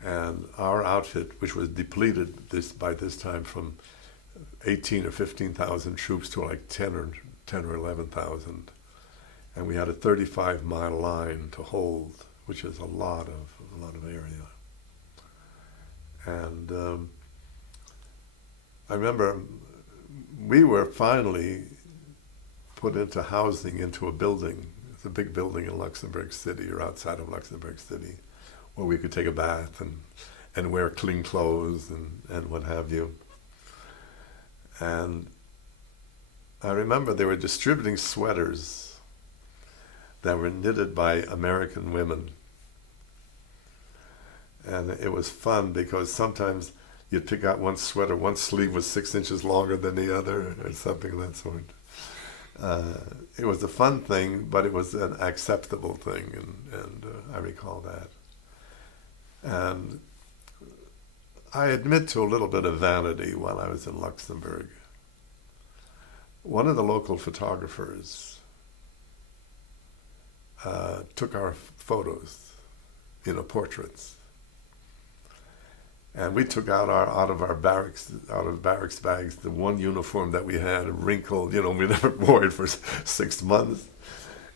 And our outfit, which was depleted by this time from 18 or 15,000 troops to like 10 or 11,000, And we had a 35-mile line to hold, which is a lot of area. And I remember we were finally put into housing into a building. It's a big building in Luxembourg City, or outside of Luxembourg City, where we could take a bath and wear clean clothes and what have you. And I remember they were distributing sweaters that were knitted by American women. And it was fun because sometimes you'd pick out one sweater, one sleeve was 6 inches longer than the other, or something of that sort. It was a fun thing, but it was an acceptable thing, and I recall that. And I admit to a little bit of vanity while I was in Luxembourg. One of the local photographers took our photos, portraits. And we took out of barracks bags, the one uniform that we had wrinkled, we never wore it for 6 months.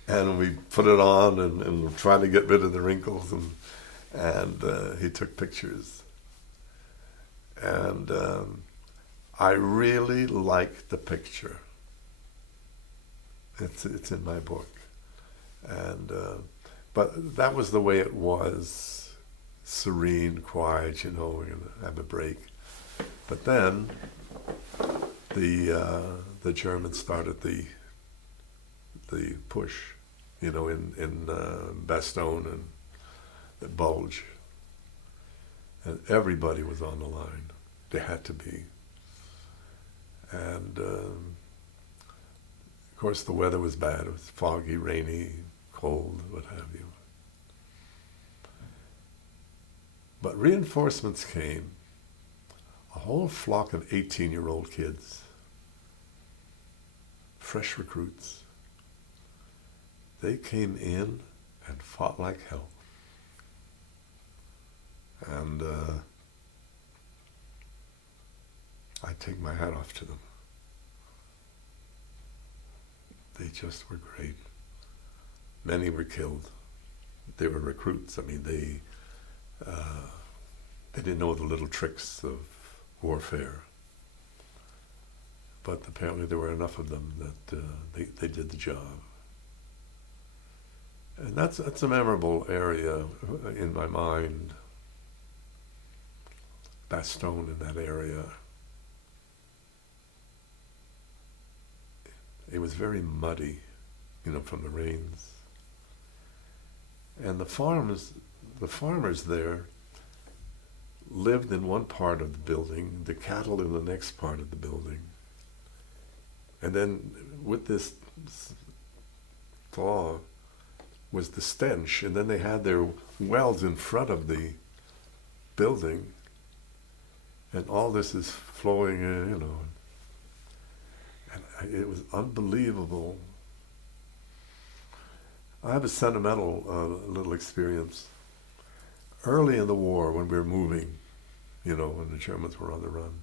And we put it on and tried to get rid of the wrinkles, and he took pictures. And I really liked the picture. It's in my book. And but that was the way it was. Serene, quiet, we're going to have a break. But then the Germans started the push, in Bastogne and the Bulge. And everybody was on the line. They had to be. And of course the weather was bad. It was foggy, rainy, cold, what have you. But reinforcements came, a whole flock of 18-year-old kids, fresh recruits. They came in and fought like hell. And I take my hat off to them. They just were great. Many were killed. They were recruits. They didn't know the little tricks of warfare. But apparently there were enough of them that they did the job. And that's a memorable area in my mind. Bastogne in that area. It was very muddy, from the rains. And the farmers there lived in one part of the building, the cattle in the next part of the building. And then with this thaw was the stench, and then they had their wells in front of the building, and all this is flowing in, and it was unbelievable. I have a sentimental little experience. Early in the war, when we were moving, when the Germans were on the run,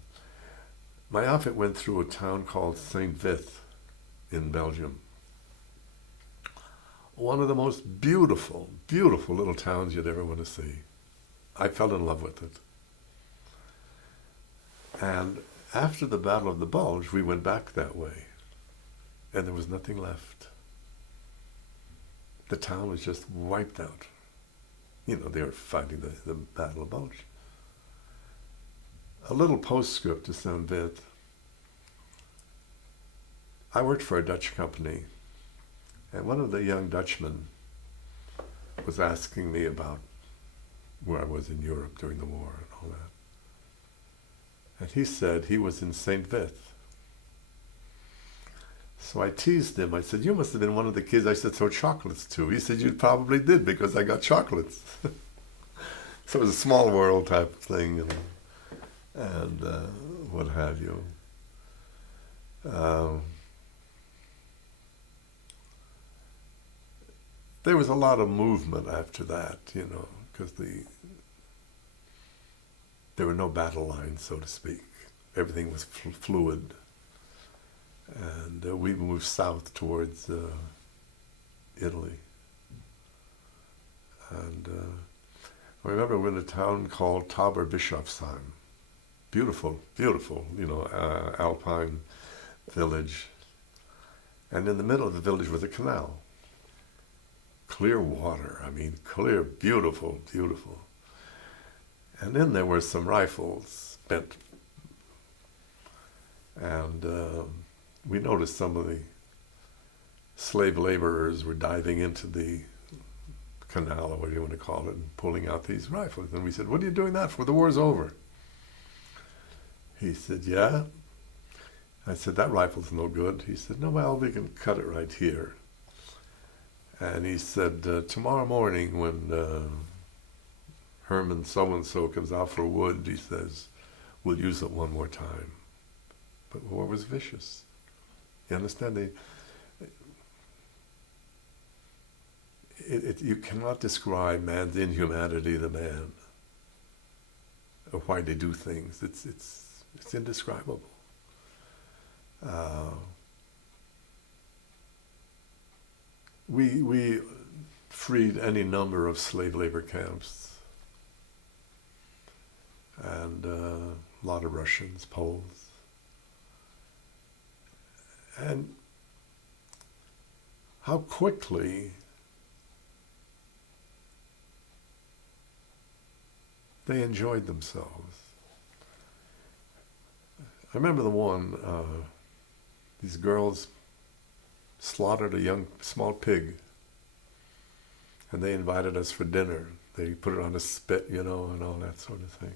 my outfit went through a town called St. Vith in Belgium. One of the most beautiful, beautiful little towns you'd ever want to see. I fell in love with it. And after the Battle of the Bulge, we went back that way, and there was nothing left. The town was just wiped out. They were fighting the Battle of Bulge. A little postscript to St. Vith. I worked for a Dutch company, and one of the young Dutchmen was asking me about where I was in Europe during the war and all that. And he said he was in St. Vith. So I teased him. I said, "You must have been one of the kids I said throw chocolates to." He said, "You probably did because I got chocolates." So it was a small world type of thing, and what have you. There was a lot of movement after that, because there were no battle lines, so to speak. Everything was fluid. And we moved south towards Italy. And I remember we were in a town called Tauberbischofsheim. Beautiful, beautiful, alpine village. And in the middle of the village was a canal. Clear water, clear, beautiful, beautiful. And then there were some rifles bent. And we noticed some of the slave laborers were diving into the canal, or whatever you want to call it, and pulling out these rifles. And we said, "What are you doing that for? The war's over." He said, "Yeah." I said, "That rifle's no good." He said, "No, well, we can cut it right here." And he said, "Tomorrow morning when Herman so-and-so comes out for wood," he says, "we'll use it one more time." But war was vicious. You understand? You cannot describe man's inhumanity to man, or why they do things. It's indescribable. We freed any number of slave labor camps, and a lot of Russians, Poles, and how quickly they enjoyed themselves. I remember the one, these girls slaughtered a small pig, and they invited us for dinner. They put it on a spit, and all that sort of thing.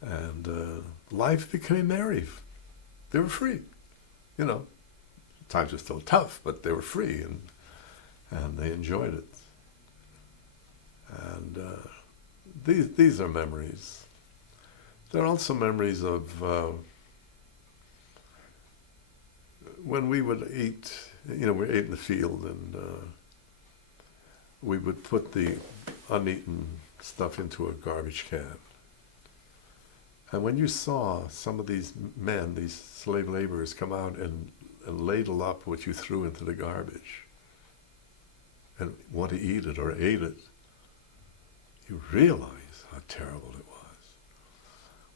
And life became merry. They were free, Times were still tough, but they were free, and they enjoyed it. And these are memories. There are also memories of when we would eat, we ate in the field, and we would put the uneaten stuff into a garbage can. And when you saw some of these men, these slave laborers, come out and ladle up what you threw into the garbage and want to eat it or ate it, you realize how terrible it was.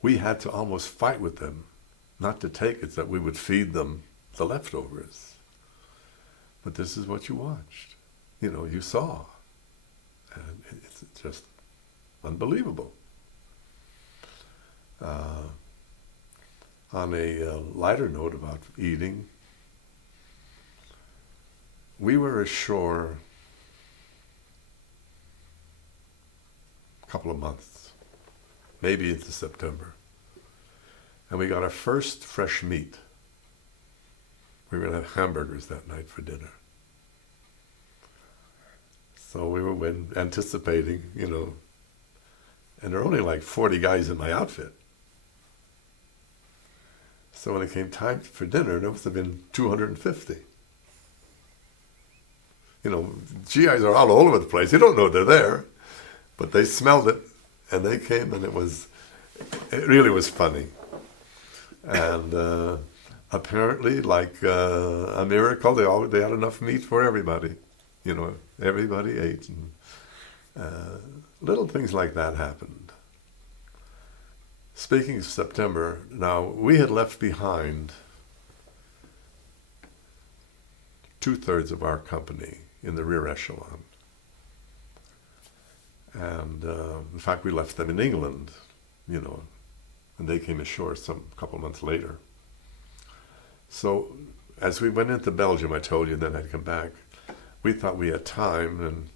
We had to almost fight with them not to take it, that we would feed them the leftovers. But this is what you watched, you saw. And it's just unbelievable. On a lighter note about eating, we were ashore a couple of months, maybe into September, and we got our first fresh meat. We were going to have hamburgers that night for dinner. So we were anticipating, and there were only like 40 guys in my outfit. So when it came time for dinner, there must have been 250. GIs are all over the place. You don't know they're there, but they smelled it, and they came, and it really was funny. And apparently, like a miracle, they had enough meat for everybody. Everybody ate, and little things like that happened. Speaking of September, now we had left behind 2/3 of our company in the rear echelon. And in fact, we left them in England, and they came ashore a couple months later. So as we went into Belgium, I told you, then I'd come back, we thought we had time, and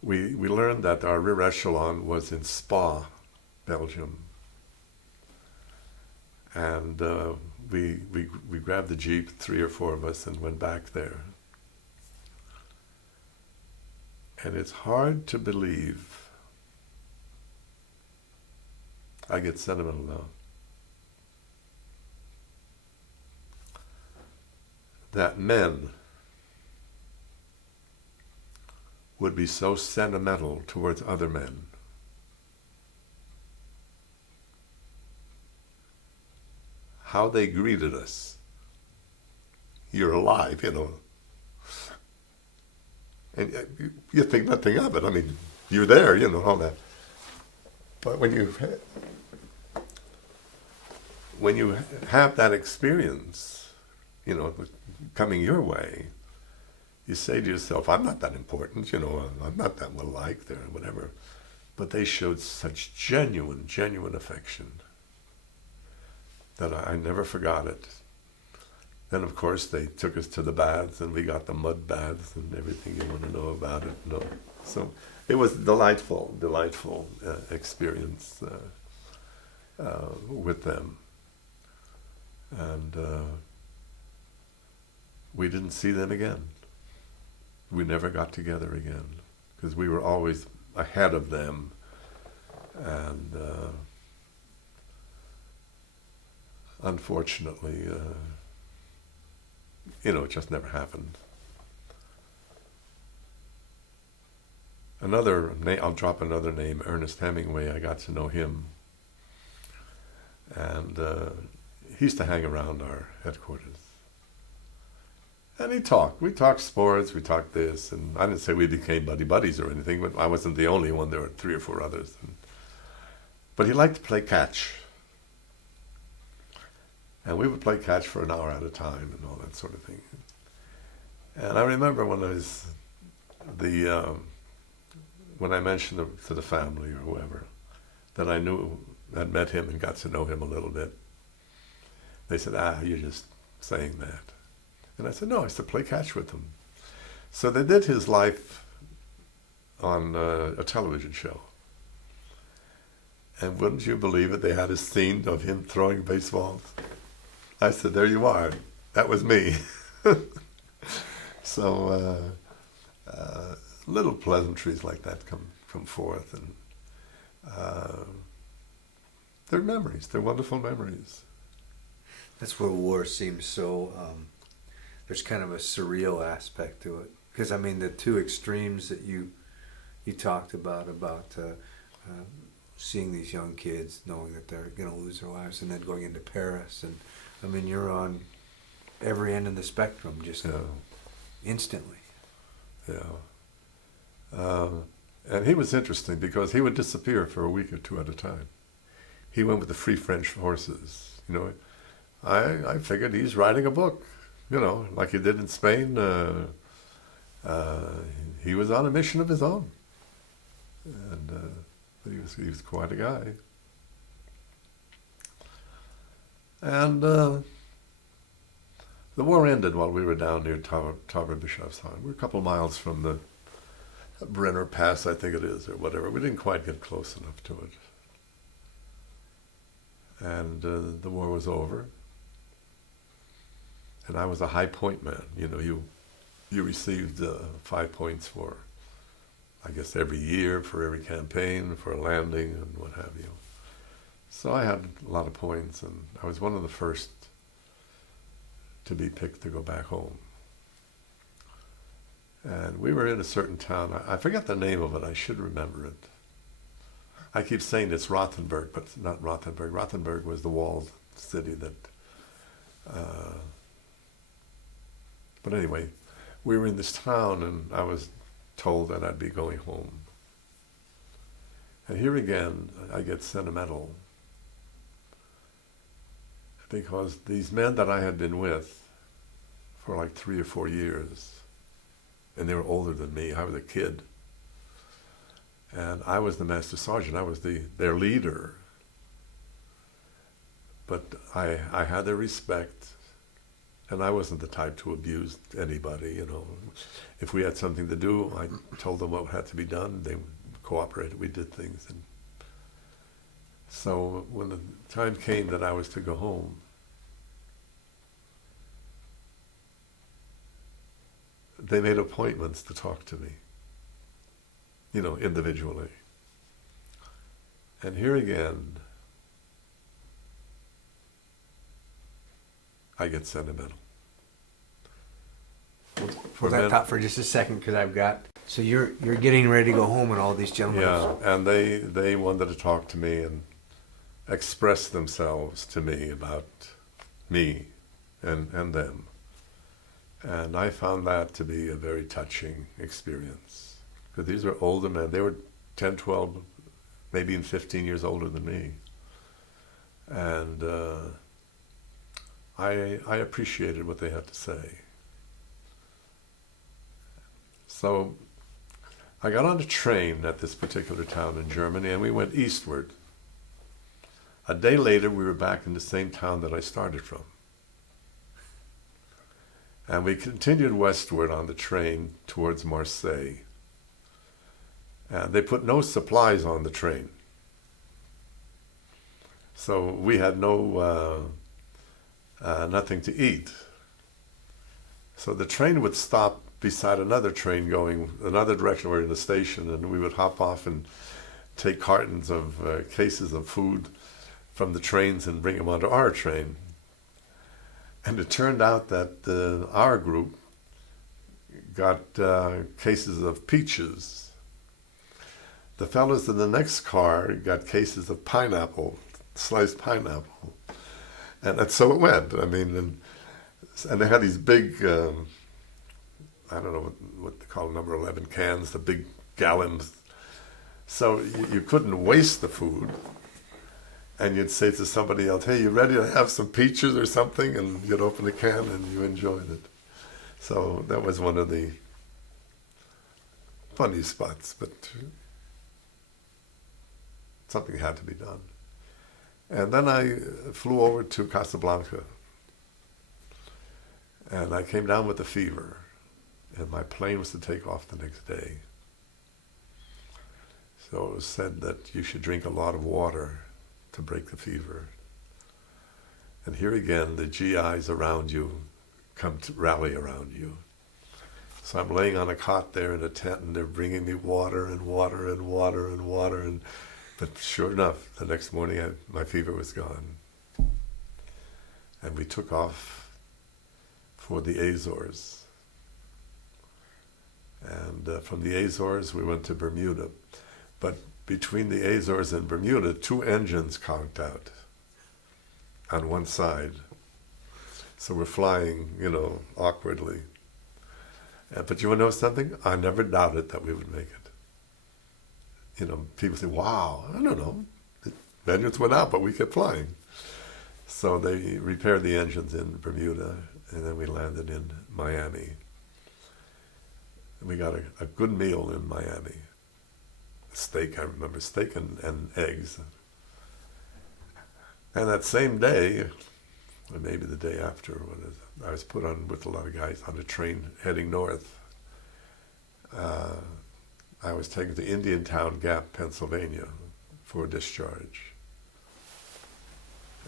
we learned that our rear echelon was in Spa, Belgium. And we grabbed the Jeep, 3 or 4 of us, and went back there. And it's hard to believe. I get sentimental now. That men would be so sentimental towards other men. How they greeted us. You're alive, And you think nothing of it. I mean, you're there, all that. But when you have that experience, coming your way, you say to yourself, I'm not that important, I'm not that well liked or whatever. But they showed such genuine affection that I never forgot it. Then, of course, they took us to the baths, and we got the mud baths and everything you want to know about it. So it was a delightful experience with them. And we didn't see them again. We never got together again because we were always ahead of them. And unfortunately, it just never happened. Another name, I'll drop another name, Ernest Hemingway. I got to know him. And he used to hang around our headquarters. And he talked. We talked sports, we talked this, and I didn't say we became buddies or anything, but I wasn't the only one. There were 3 or 4 others. But he liked to play catch. And we would play catch for an hour at a time and all that sort of thing. And I remember when I was when I mentioned to the family or whoever that I'd met him and got to know him a little bit, they said, you're just saying that. And I said, no, I used to play catch with him. So they did his life on a television show. And wouldn't you believe it, they had a scene of him throwing baseballs. I said, there you are. That was me. So little pleasantries like that come forth. And they're memories. They're wonderful memories. That's where war seems so, there's kind of a surreal aspect to it. Because, I mean, the 2 extremes that you talked about seeing these young kids, knowing that they're going to lose their lives, and then going into Paris. And, I mean, you're on every end of the spectrum, just instantly. Yeah. And he was interesting because he would disappear for a week or 2 at a time. He went with the Free French Forces. I figured he's writing a book, like he did in Spain. He was on a mission of his own. And he was quite a guy. And the war ended while we were down near Tauberbischofsheim. We're a couple miles from the Brenner Pass, I think it is, or whatever. We didn't quite get close enough to it. And the war was over. And I was a high point man. You received 5 points for, I guess, every year, for every campaign, for a landing, and what have you. So I had a lot of points, and I was one of the first to be picked to go back home. And we were in a certain town. I forget the name of it. I should remember it. I keep saying it's Rothenburg, but it's not Rothenburg. Rothenburg was the walled city that... but anyway, we were in this town, and I was told that I'd be going home. And here again, I get sentimental. Because these men that I had been with for like 3 or 4 years, and they were older than me. I was a kid. And I was the master sergeant. I was their leader. But I had their respect, and I wasn't the type to abuse anybody, If we had something to do, I told them what had to be done. They cooperated. We did things. And so when the time came that I was to go home, they made appointments to talk to me, individually. And here again, I get sentimental. Hold that thought for just a second, because I've got... So you're getting ready to go home, and all these gentlemen... Yeah, and they wanted to talk to me and express themselves to me about me and them. And I found that to be a very touching experience. Because these were older men. They were 10, 12, maybe even 15 years older than me. And I appreciated what they had to say. So I got on a train at this particular town in Germany, and we went eastward. A day later, we were back in the same town that I started from. And we continued westward on the train towards Marseille. And they put no supplies on the train. So we had nothing to eat. So the train would stop beside another train going another direction. We're in the station, and we would hop off and take cartons of cases of food from the trains and bring them onto our train. And it turned out that our group got cases of peaches. The fellows in the next car got cases of pineapple, sliced pineapple. And that's so it went. I mean, and they had these big, I don't know what they call number 11 cans, the big gallons. So you couldn't waste the food. And you'd say to somebody else, hey, you ready to have some peaches or something? And you'd open the can and you enjoyed it. So that was one of the funny spots, but something had to be done. And then I flew over to Casablanca. And I came down with a fever. And my plane was to take off the next day. So it was said that you should drink a lot of water to break the fever. And here again, the GIs around you come to rally around you. So I'm laying on a cot there in a tent, and they're bringing me water and water and water and water. But sure enough, the next morning my fever was gone. And we took off for the Azores. And from the Azores, we went to Bermuda. But between the Azores and Bermuda, 2 engines conked out on one side. So we're flying, awkwardly. But you want to know something? I never doubted that we would make it. People say, wow, I don't know. The engines went out, but we kept flying. So they repaired the engines in Bermuda, and then we landed in Miami. We got a good meal in Miami. Steak, I remember, steak and eggs. And that same day, or maybe the day after, I was put on with a lot of guys on a train heading north. I was taken to Indiantown Gap, Pennsylvania for discharge.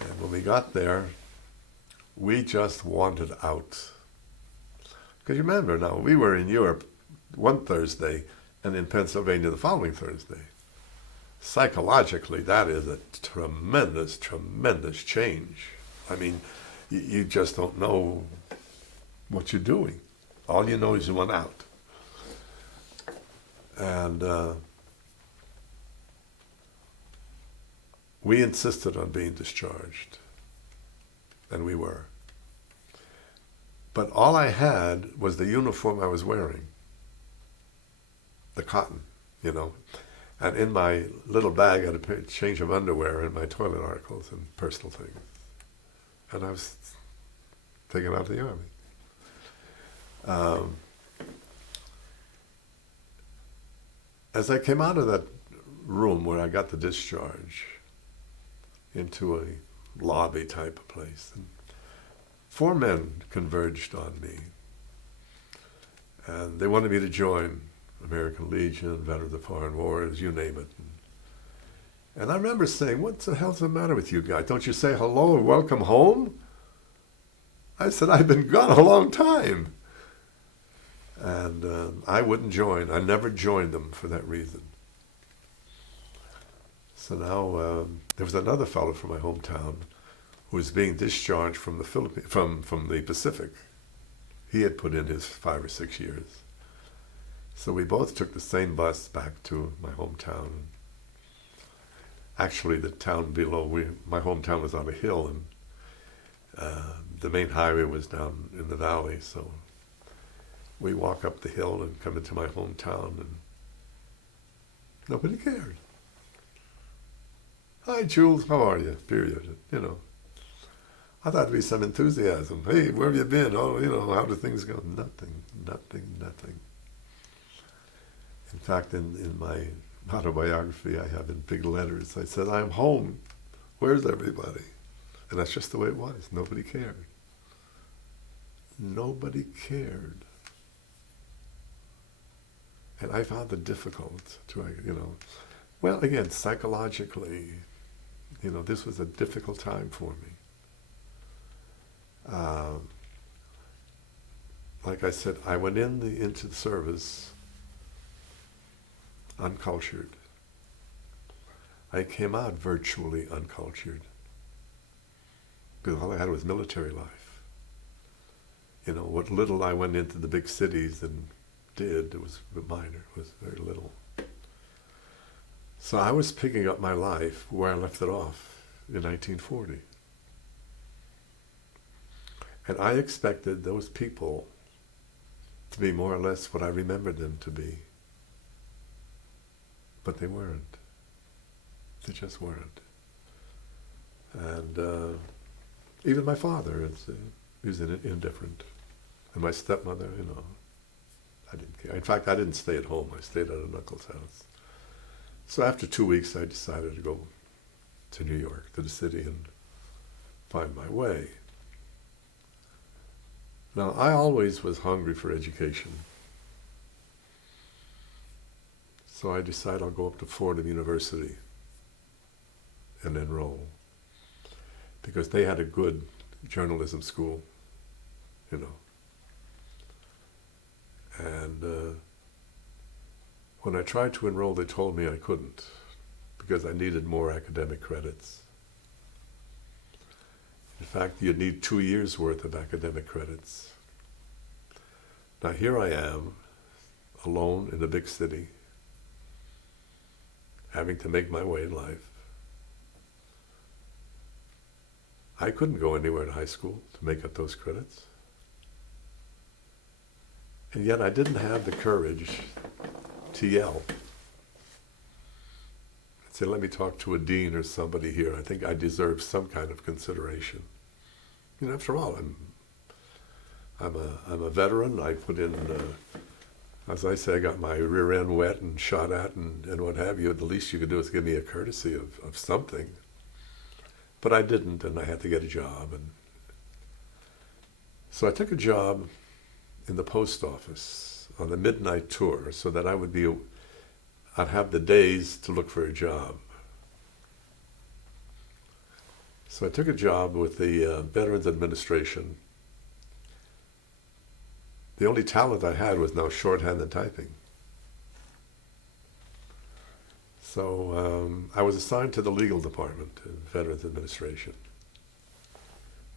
And when we got there, we just wanted out. Because you remember now, we were in Europe one Thursday, and in Pennsylvania the following Thursday. Psychologically, that is a tremendous, tremendous change. I mean, you just don't know what you're doing. All you know is you want out. And we insisted on being discharged, and we were. But all I had was the uniform I was wearing. The cotton, And in my little bag, I had a change of underwear and my toilet articles and personal things. And I was taken out of the Army. As I came out of that room where I got the discharge into a lobby type of place, and 4 men converged on me. And they wanted me to join American Legion, Veterans of Foreign Wars, you name it. And I remember saying, what the hell's the matter with you guys? Don't you say hello and welcome home? I said, I've been gone a long time. And I wouldn't join. I never joined them for that reason. So now there was another fellow from my hometown who was being discharged from the Philippines, from the Pacific. He had put in his 5 or 6 years. So we both took the same bus back to my hometown. Actually, the town below, my hometown was on a hill, and the main highway was down in the valley, so we walk up the hill and come into my hometown, and nobody cared. Hi, Jules, how are you? Period. You know. I thought there'd be some enthusiasm. Hey, where have you been? Oh, you know, how do things go? Nothing, nothing, nothing. In fact, in my autobiography, I have in big letters, I said, I'm home. Where's everybody? And that's just the way it was. Nobody cared. Nobody cared. And I found it difficult to, you know, well, again, psychologically, you know, this was a difficult time for me. Like I said, I went into the service uncultured. I came out virtually uncultured because all I had was military life. You know, what little I went into the big cities and did, it was minor, it was very little. So I was picking up my life where I left it off in 1940. And I expected those people to be more or less what I remembered them to be. But they weren't. They just weren't. And even my father, he was indifferent. And my stepmother, you know, I didn't care. In fact, I didn't stay at home. I stayed at an uncle's house. So after 2 weeks, I decided to go to New York, to the city, and find my way. Now, I always was hungry for education. So I decided I'll go up to Fordham University and enroll, because they had a good journalism school, you know. And when I tried to enroll, they told me I couldn't, because I needed more academic credits. In fact, you'd need 2 years' worth of academic credits. Now here I am, alone in a big city, having to make my way in life. I couldn't go anywhere in high school to make up those credits. And yet I didn't have the courage to yell. I'd say, let me talk to a dean or somebody here. I think I deserve some kind of consideration. You know, after all, I'm a veteran. I put in, as I say, I got my rear end wet and shot at and what have you. The least you could do is give me a courtesy of something. But I didn't, and I had to get a job. And so I took a job in the post office on the midnight tour, so that I'd have the days to look for a job. So I took a job with the Veterans Administration. The only talent I had was now shorthand and typing. So I was assigned to the legal department in Veterans Administration,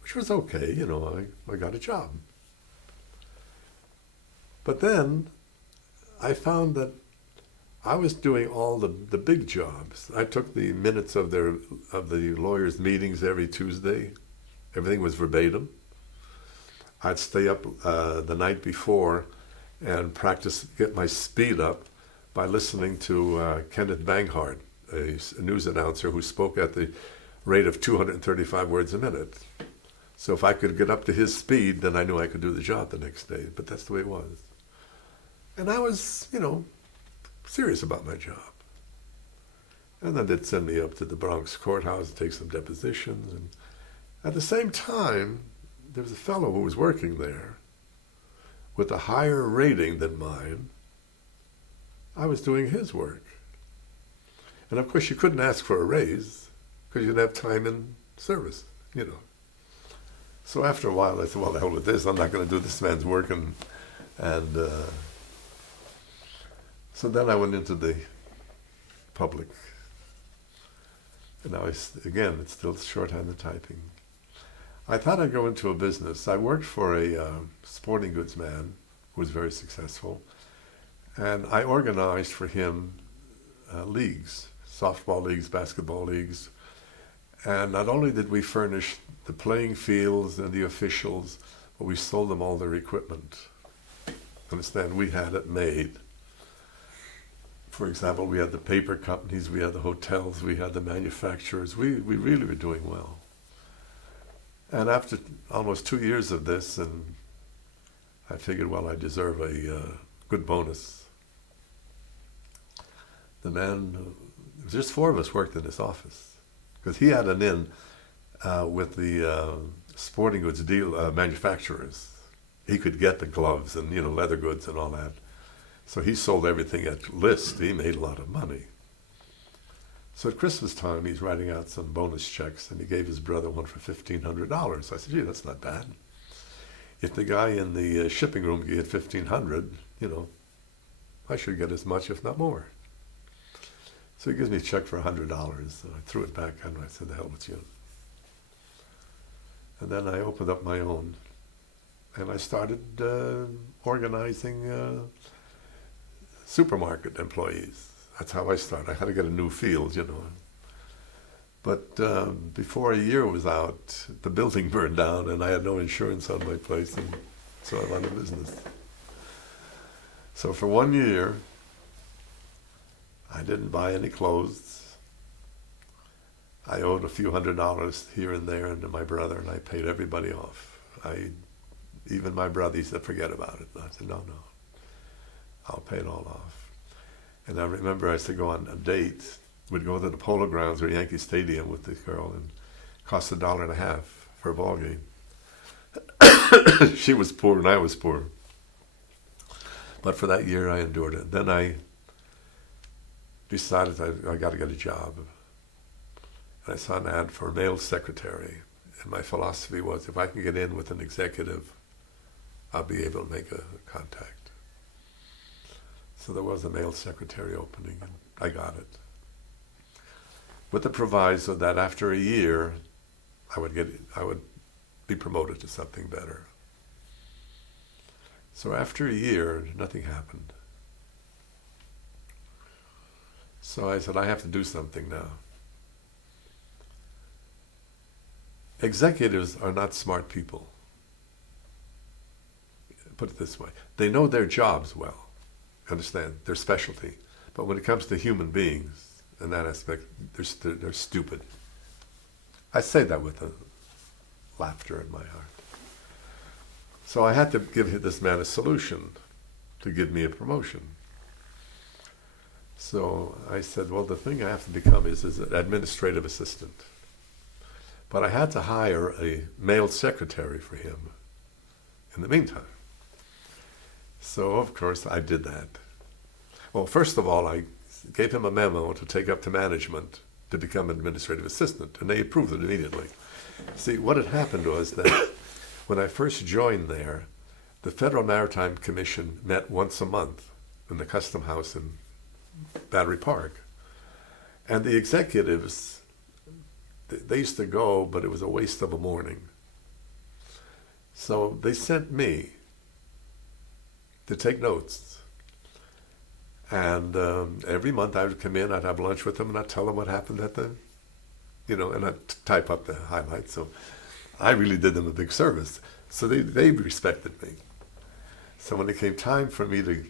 which was okay, you know, I got a job. But then I found that I was doing all the big jobs. I took the minutes of the lawyers' meetings every Tuesday. Everything was verbatim. I'd stay up the night before and practice, get my speed up by listening to Kenneth Banghart, a news announcer who spoke at the rate of 235 words a minute. So if I could get up to his speed, then I knew I could do the job the next day. But that's the way it was. And I was, you know, serious about my job. And then they'd send me up to the Bronx courthouse to take some depositions. And at the same time, there was a fellow who was working there with a higher rating than mine. I was doing his work. And of course, you couldn't ask for a raise because you didn't have time in service, you know. So after a while, I said, well, the hell with this. I'm not going to do this man's work. And so then I went into the public. And now, again, it's still shorthand and typing. I thought I'd go into a business. I worked for a sporting goods man who was very successful. And I organized for him leagues, softball leagues, basketball leagues. And not only did we furnish the playing fields and the officials, but we sold them all their equipment. Understand, we had it made. For example, we had the paper companies, we had the hotels, we had the manufacturers. We really were doing well. And after almost 2 years of this, and I figured, well, I deserve a good bonus. The man, just 4 of us worked in his office, because he had an in with the sporting goods manufacturers. He could get the gloves and, leather goods and all that. So he sold everything at list. He made a lot of money. So at Christmas time, he's writing out some bonus checks, and he gave his brother one for $1,500. I said, gee, that's not bad. If the guy in the shipping room could get $1,500, I should get as much, if not more. So he gives me a check for $100, and I threw it back, and I said, the hell with you. And then I opened up my own, and I started organizing supermarket employees. That's how I started. I had to get a new field, But before a year was out, the building burned down, and I had no insurance on my place, and so I'm out of business. So for 1 year, I didn't buy any clothes. I owed a few $100s here and there to my brother, and I paid everybody off. Even my brother, he said, forget about it. And I said, no, I'll pay it all off. And I remember I used to go on a date. We'd go to the Polo Grounds or Yankee Stadium with this girl, and it cost $1.50 for a ball game. She was poor and I was poor. But for that year, I endured it. Then I decided I got to get a job. And I saw an ad for a mail secretary. And my philosophy was, if I can get in with an executive, I'll be able to make a contact. So there was a mail secretary opening, and I got it. With the proviso that after a year, I would be promoted to something better. So after a year, nothing happened. So I said, I have to do something now. Executives are not smart people. Put it this way. They know their jobs well. Understand? Their specialty. But when it comes to human beings, in that aspect, they're stupid. I say that with a laughter in my heart. So I had to give this man a solution to give me a promotion. So I said, well, the thing I have to become is an administrative assistant. But I had to hire a male secretary for him in the meantime. So, of course, I did that. Well, first of all, I gave him a memo to take up to management to become administrative assistant, and they approved it immediately. See, what had happened was that when I first joined there, the Federal Maritime Commission met once a month in the Custom House in Battery Park. And the executives, they used to go, but it was a waste of a morning. So they sent me to take notes. And every month I would come in, I'd have lunch with them, and I'd tell them what happened at the, and I'd type up the highlights. So I really did them a big service. So they respected me. So when it came time for me to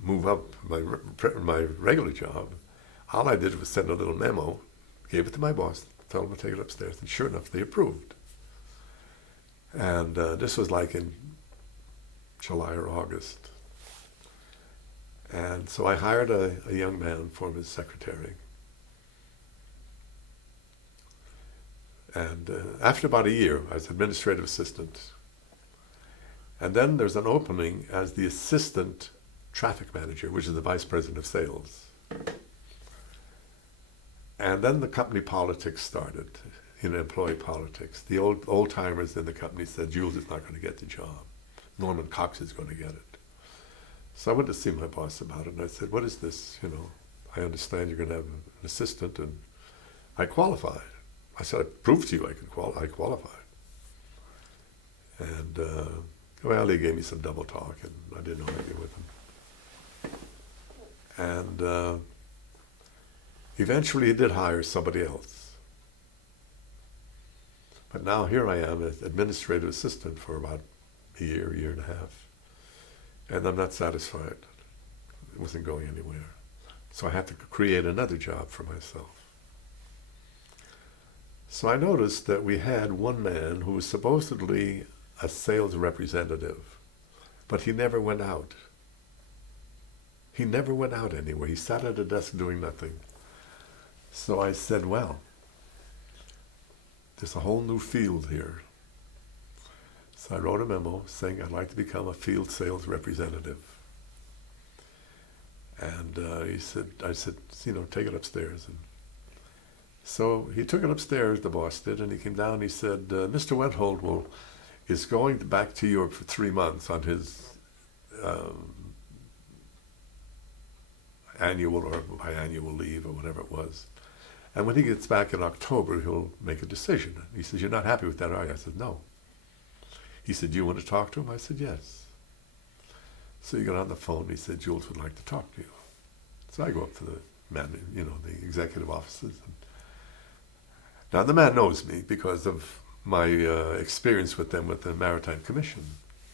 move up my regular job, all I did was send a little memo, gave it to my boss, tell him to take it upstairs, and sure enough, they approved. And this was like in July or August. And so I hired a young man for his secretary. And after about a year, I was administrative assistant. And then there's an opening as the assistant traffic manager, which is the vice president of sales. And then the company politics started, employee politics. The old timers in the company said, Juls is not going to get the job. Norman Cox is going to get it. So I went to see my boss about it, and I said, what is this? I understand you're going to have an assistant, and I qualified. I said, I proved to you I qualified. And, well, he gave me some double talk, and I didn't argue with him. And eventually he did hire somebody else. But now here I am as administrative assistant for about a year and a half. And I'm not satisfied. It wasn't going anywhere. So I had to create another job for myself. So I noticed that we had one man who was supposedly a sales representative, but he never went out. He never went out anywhere. He sat at a desk doing nothing. So I said, well, there's a whole new field here. So I wrote a memo saying I'd like to become a field sales representative. And I said, take it upstairs. And so he took it upstairs, the boss did, and he came down and he said, Mr. Wenthold is going back to Europe for 3 months on his annual or biannual leave or whatever it was. And when he gets back in October, he'll make a decision. He says, you're not happy with that, are you? I said, no. He said, do you want to talk to him? I said, yes. So he got on the phone and he said, Juls would like to talk to you. So I go up to the man, the executive offices. Now the man knows me because of my experience with them with the Maritime Commission.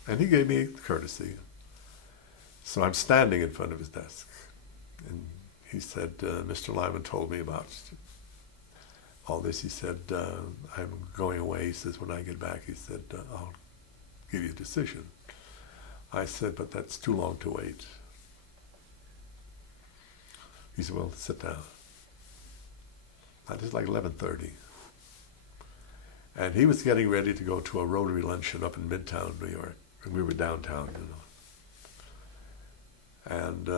And he gave me courtesy. So I'm standing in front of his desk. And he said, Mr. Lyman told me about all this. He said, I'm going away. He says, when I get back, he said, I'll give you a decision. I said, but that's too long to wait. He said, well, sit down. It was like 11:30. And he was getting ready to go to a Rotary luncheon up in Midtown, New York. And we were downtown, And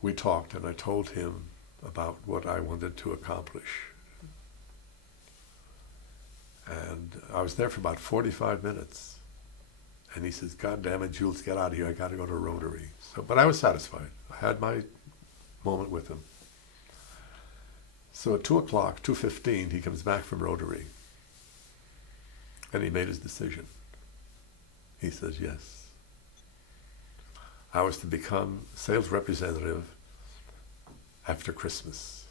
we talked, and I told him about what I wanted to accomplish. And I was there for about 45 minutes. And he says, God damn it, Jules, get out of here. I got to go to Rotary. But I was satisfied. I had my moment with him. So at 2 o'clock, 2:15, he comes back from Rotary. And he made his decision. He says, yes. I was to become sales representative after Christmas.